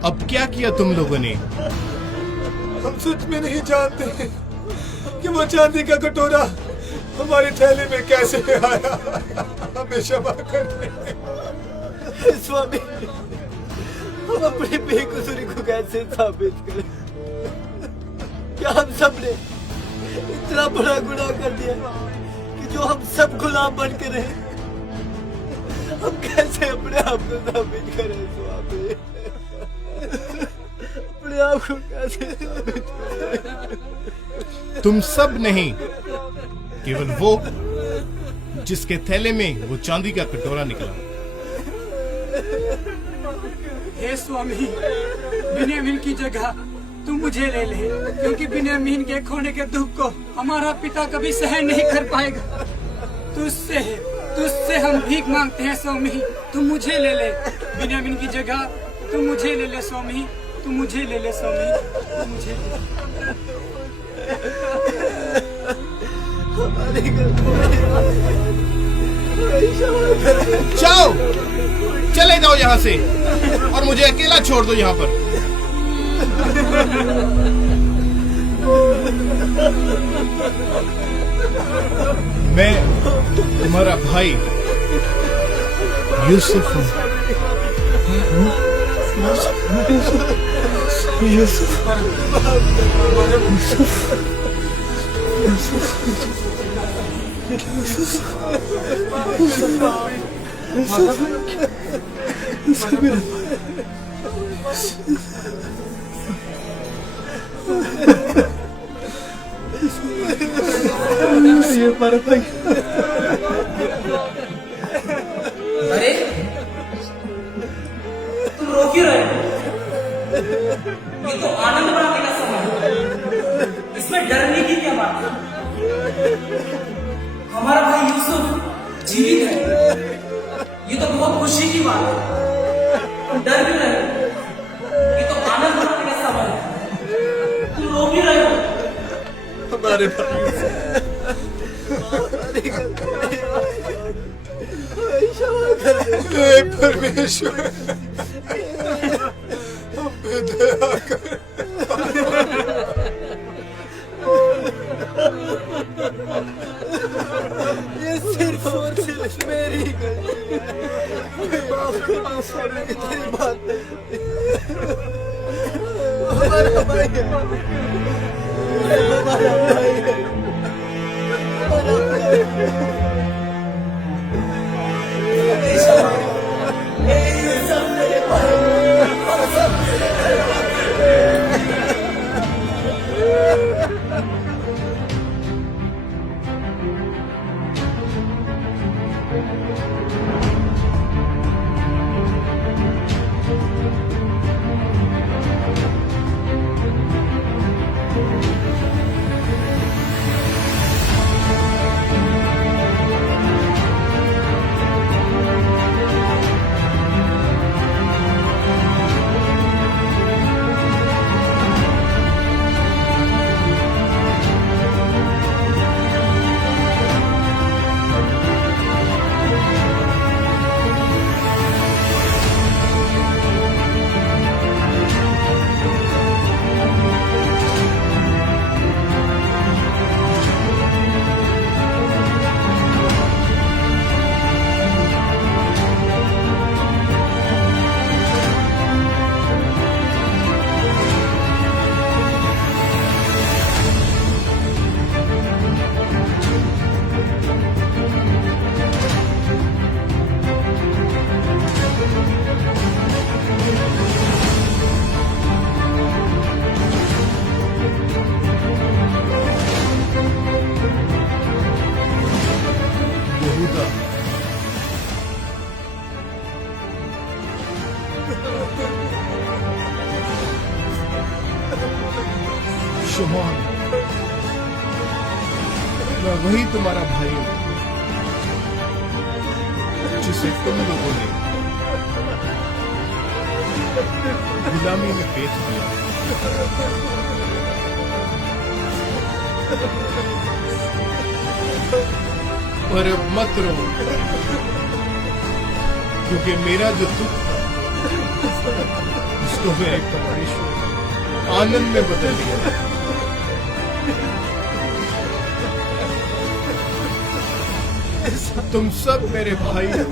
अब क्या किया तुम लोगों ने? हम सच में नहीं जानते कि वो चांदी का कटोरा हमारे थैले में कैसे आया। हमें क्षमा करें स्वामी, हम अपनी बेकसूरी को कैसे साबित करें? क्या हम सब ने इतना बड़ा गुनाह कर दिया कि जो हम सब गुलाम बन के रहे? हम कैसे अपने आप को साबित करें स्वामी? अपने आप को कैसे साबित करें? तुम सब नहीं, केवल वो जिसके थैले में वो चांदी का कटोरा निकला। हे स्वामी, बिन्यामीन की जगह तुम मुझे ले ले, क्योंकि बिन्यामीन के खोने के दुख को हमारा पिता कभी सहन नहीं कर पाएगा। तुझसे हम भीख मांगते हैं स्वामी, तुम मुझे ले ले। बिन्यामीन की जगह तुम मुझे ले ले स्वामी, तुम मुझे ले ले स्वामी, तुम मुझे ले जाओ, चले जाओ यहाँ से और मुझे अकेला छोड़ दो यहाँ पर। मैं तुम्हारा भाई यूसुफ हूँ। ये पर भाई, अरे तुम रो क्यों रहे हो? ये तो आनंद मनाने का समय है, इसमें डरने की क्या बात है? हमारा भाई यूसुफ जीवित है, ये तो बहुत खुशी की बात है। तुम डर भी रहे हो, ये तो आनंद मनाने का समय है, तुम रो भी रहे हो। हमारे भाई परमेश्वर, हम पे दया कर। ये सिर्फ और सिर्फ मेरी गलती है। माफ करना स्वामी, तेरी बात हमारा भाई है, हमारा भाई है, हमारा भाई है। शिमोन, मैं वही तुम्हारा भाई हूं जिसे तुम लोगों ने गुलामी में बेच दिया। पर अब मत रो, क्योंकि मेरा जो दुख उसको मेरे परमेश्वर आनंद में बदल दिया। तुम सब मेरे भाई हो।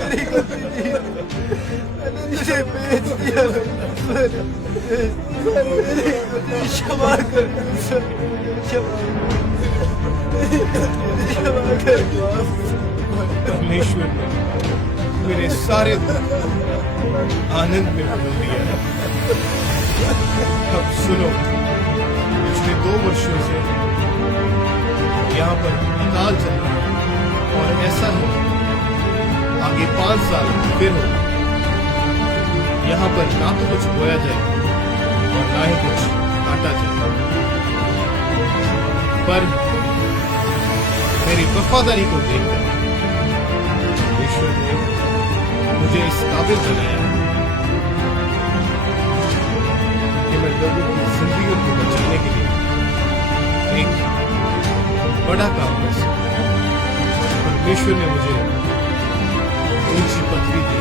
मेरी गलती नहीं है। मैंने तुझे बेच दिया। मेरी गलती क्षमा कर, क्षमा कर। परमेश्वर ने मेरे सारे दुख आनंद में बदल दिया है। अब सुनो, पिछले 2 वर्षों से यहाँ पर अकाल चल रहा है और ऐसा हो आगे 5 साल फिर हो। यहाँ पर ना तो कुछ बोया जाए और ना ही कुछ काटा जाए, पर मेरी वफादारी को देखकर ईश्वर ने मुझे इस काबिल बनाया कि मैं लोगों की जिंदगियों को बचाने के लिए एक बड़ा काम कर सकूं। परमेश्वर ने मुझे ऊंची पदवी दी।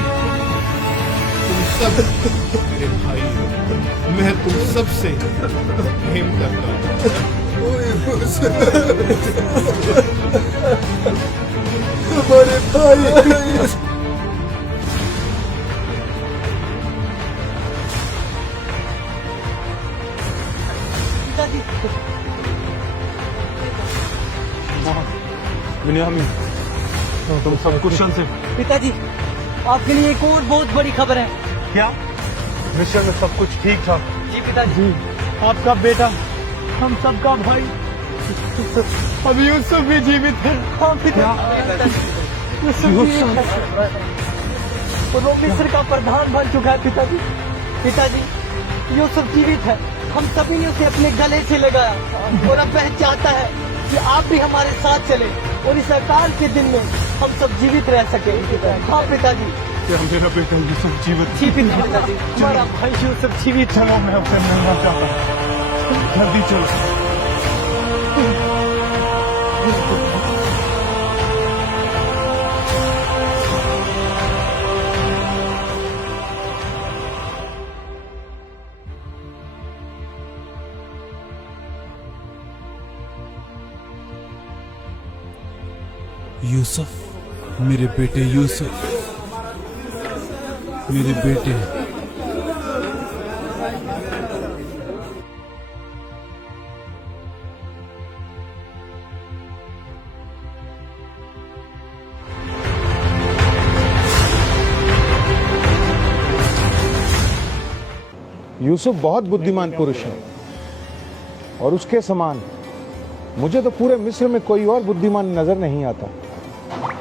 तुम सब मेरे भाई हो। मैं तुम सबसे प्रेम करता हूँ। हमारे भाई। बिन्यामीन, तुम सब कुशल से? पिताजी, आपके लिए एक और बहुत बड़ी खबर है। क्या? मिशन में सब कुछ ठीक था? जी पिताजी। जी, आपका बेटा, हम सबका भाई, अभी यूसुफ भी जीवित है। हाँ पिताजी, यूसुफ जीवित है और वो मिस्र का प्रधान बन चुका है। पिताजी, पिताजी, यूसुफ जीवित है। हम सभी ने उसे अपने गले से लगाया और अब वह चाहता है कि आप भी हमारे साथ चले और इस अकाल के दिन में हम सब जीवित रह सके। हाँ पिताजी। क्या मेरा बेटा यूसुफ जीवित? जी पिताजी, हमारा भाई यूसुफ जीवित। चलो, मैं उसे मिलना चाहता हूँ। जल्दी चलो। यूसुफ, मेरे बेटे यूसुफ, मेरे बेटे। यूसुफ बहुत बुद्धिमान पुरुष है और उसके समान मुझे तो पूरे मिस्र में कोई और बुद्धिमान नजर नहीं आता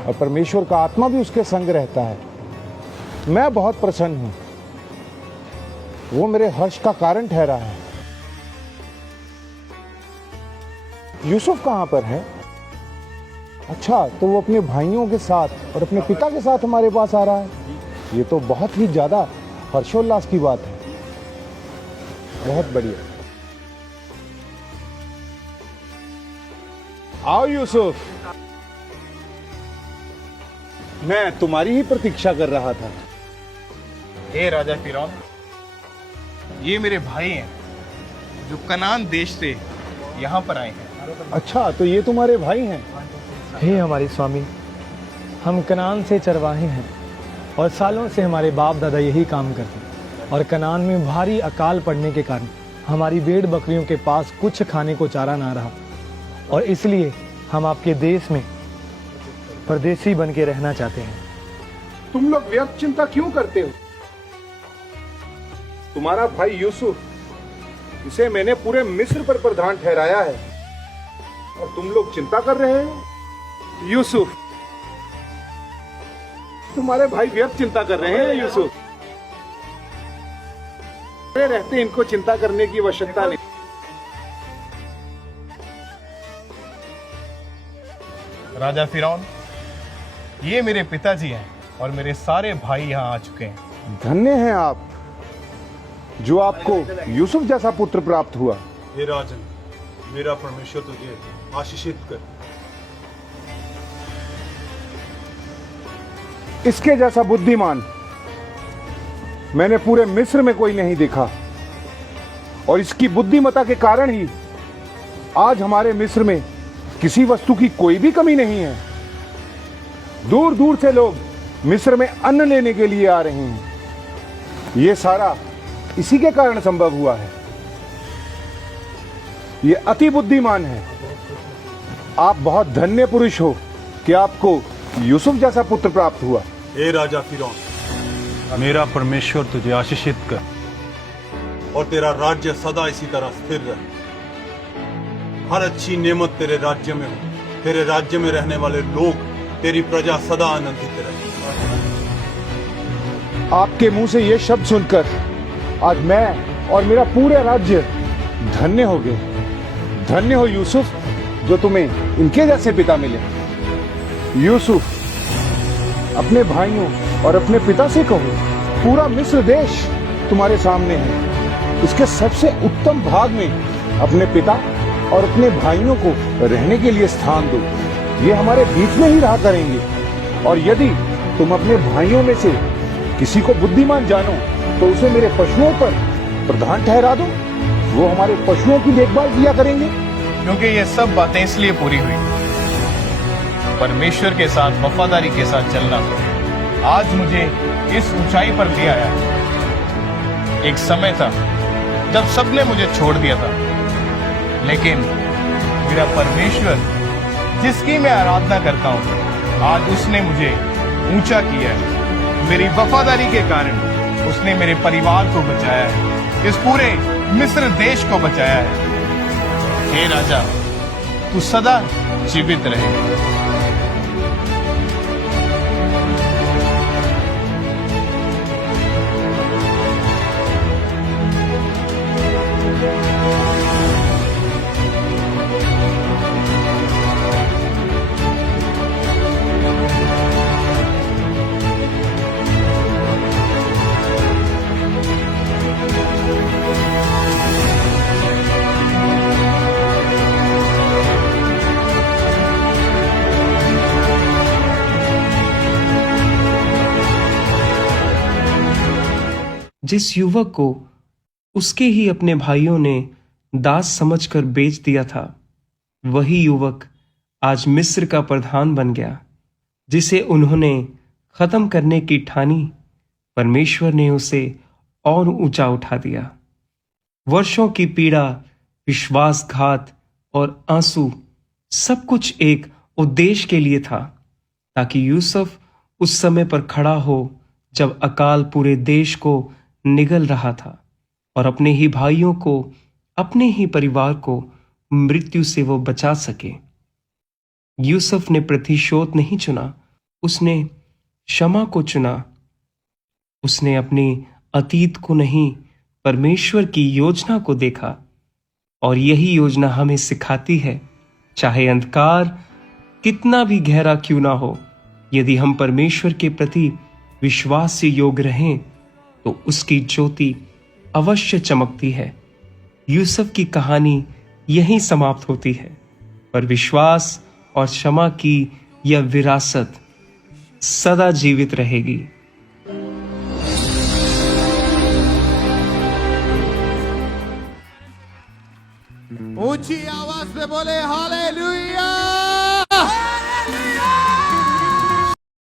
और परमेश्वर का आत्मा भी उसके संग रहता है। मैं बहुत प्रसन्न हूं, वो मेरे हर्ष का कारण ठहरा है। यूसुफ कहां पर है? अच्छा, तो वो अपने भाइयों के साथ और अपने पिता के साथ हमारे पास आ रहा है। ये तो बहुत ही ज्यादा हर्षोल्लास की बात है। बहुत बढ़िया। आओ यूसुफ, मैं तुम्हारी ही प्रतीक्षा कर रहा था। हे राजा फिरौन, ये मेरे भाई हैं जो कनान देश से यहाँ पर आए हैं। अच्छा, तो ये तुम्हारे भाई हैं? हे हमारे स्वामी, हम कनान से चरवाहे हैं और सालों से हमारे बाप दादा यही काम करते हैं और कनान में भारी अकाल पड़ने के कारण हमारी भेड़ बकरियों के पास कुछ खाने को चारा ना रहा और इसलिए हम आपके देश में परदेसी बन के रहना चाहते हैं। तुम लोग व्यर्थ चिंता क्यों करते हो? तुम्हारा भाई यूसुफ, इसे मैंने पूरे मिस्र पर प्रधान ठहराया है और तुम लोग चिंता कर रहे हो। यूसुफ, तुम्हारे भाई व्यर्थ चिंता कर रहे हैं यूसुफ। रहते इनको चिंता करने की आवश्यकता नहीं। राजा फिरौन, ये मेरे पिताजी हैं और मेरे सारे भाई यहाँ आ चुके हैं। धन्य हैं आप जो आपको यूसुफ जैसा पुत्र प्राप्त हुआ। हे राजन, मेरा परमेश्वर तुझे आशीषित कर। इसके जैसा बुद्धिमान मैंने पूरे मिस्र में कोई नहीं देखा, और इसकी बुद्धिमत्ता के कारण ही आज हमारे मिस्र में किसी वस्तु की कोई भी कमी नहीं है। दूर दूर से लोग मिस्र में अन्न लेने के लिए आ रहे हैं। यह सारा इसी के कारण संभव हुआ है। यह अति बुद्धिमान है। आप बहुत धन्य पुरुष हो कि आपको यूसुफ जैसा पुत्र प्राप्त हुआ। हे राजा फिरौन, मेरा परमेश्वर तुझे आशीषित कर और तेरा राज्य सदा इसी तरह स्थिर रहे। हर अच्छी नेमत तेरे राज्य में हो। तेरे राज्य में रहने वाले लोग, तेरी प्रजा सदा आनंदित रहे। आपके मुंह से ये शब्द सुनकर आज मैं और मेरा पूरा राज्य धन्य हो गए। धन्य हो यूसुफ, जो तुम्हें इनके जैसे पिता मिले। यूसुफ, अपने भाइयों और अपने पिता से कहो, पूरा मिस्र देश तुम्हारे सामने है। इसके सबसे उत्तम भाग में अपने पिता और अपने भाइयों को रहने के लिए स्थान दो। ये हमारे बीच में ही रहा करेंगे। और यदि तुम अपने भाइयों में से किसी को बुद्धिमान जानो तो उसे मेरे पशुओं पर प्रधान ठहरा दो। वो हमारे पशुओं की देखभाल किया करेंगे। क्योंकि ये सब बातें इसलिए पूरी हुई, परमेश्वर के साथ वफादारी के साथ चलना आज मुझे इस ऊंचाई पर ले आया है। एक समय था जब सबने मुझे छोड़ दिया था, लेकिन मेरा परमेश्वर जिसकी मैं आराधना करता हूँ, आज उसने मुझे ऊंचा किया है। मेरी वफादारी के कारण उसने मेरे परिवार को बचाया है, इस पूरे मिस्र देश को बचाया है। हे राजा, तू सदा जीवित रहे। जिस युवक को उसके ही अपने भाइयों ने दास समझकर बेच दिया था, वही युवक आज मिस्र का प्रधान बन गया। जिसे उन्होंने खत्म करने की ठानी, परमेश्वर ने उसे और ऊंचा उठा दिया। वर्षों की पीड़ा, विश्वासघात और आंसू, सब कुछ एक उद्देश्य के लिए था, ताकि यूसुफ उस समय पर खड़ा हो जब अकाल पूरे देश को निगल रहा था और अपने ही भाइयों को, अपने ही परिवार को मृत्यु से वो बचा सके। यूसुफ ने प्रतिशोध नहीं चुना, उसने क्षमा को चुना। उसने अपने अतीत को नहीं, परमेश्वर की योजना को देखा। और यही योजना हमें सिखाती है, चाहे अंधकार कितना भी गहरा क्यों ना हो, यदि हम परमेश्वर के प्रति विश्वास से योग्य रहें तो उसकी ज्योति अवश्य चमकती है। यूसुफ की कहानी यहीं समाप्त होती है, पर विश्वास और क्षमा की यह विरासत सदा जीवित रहेगी। ऊंची आवाज में बोले हालेलुया।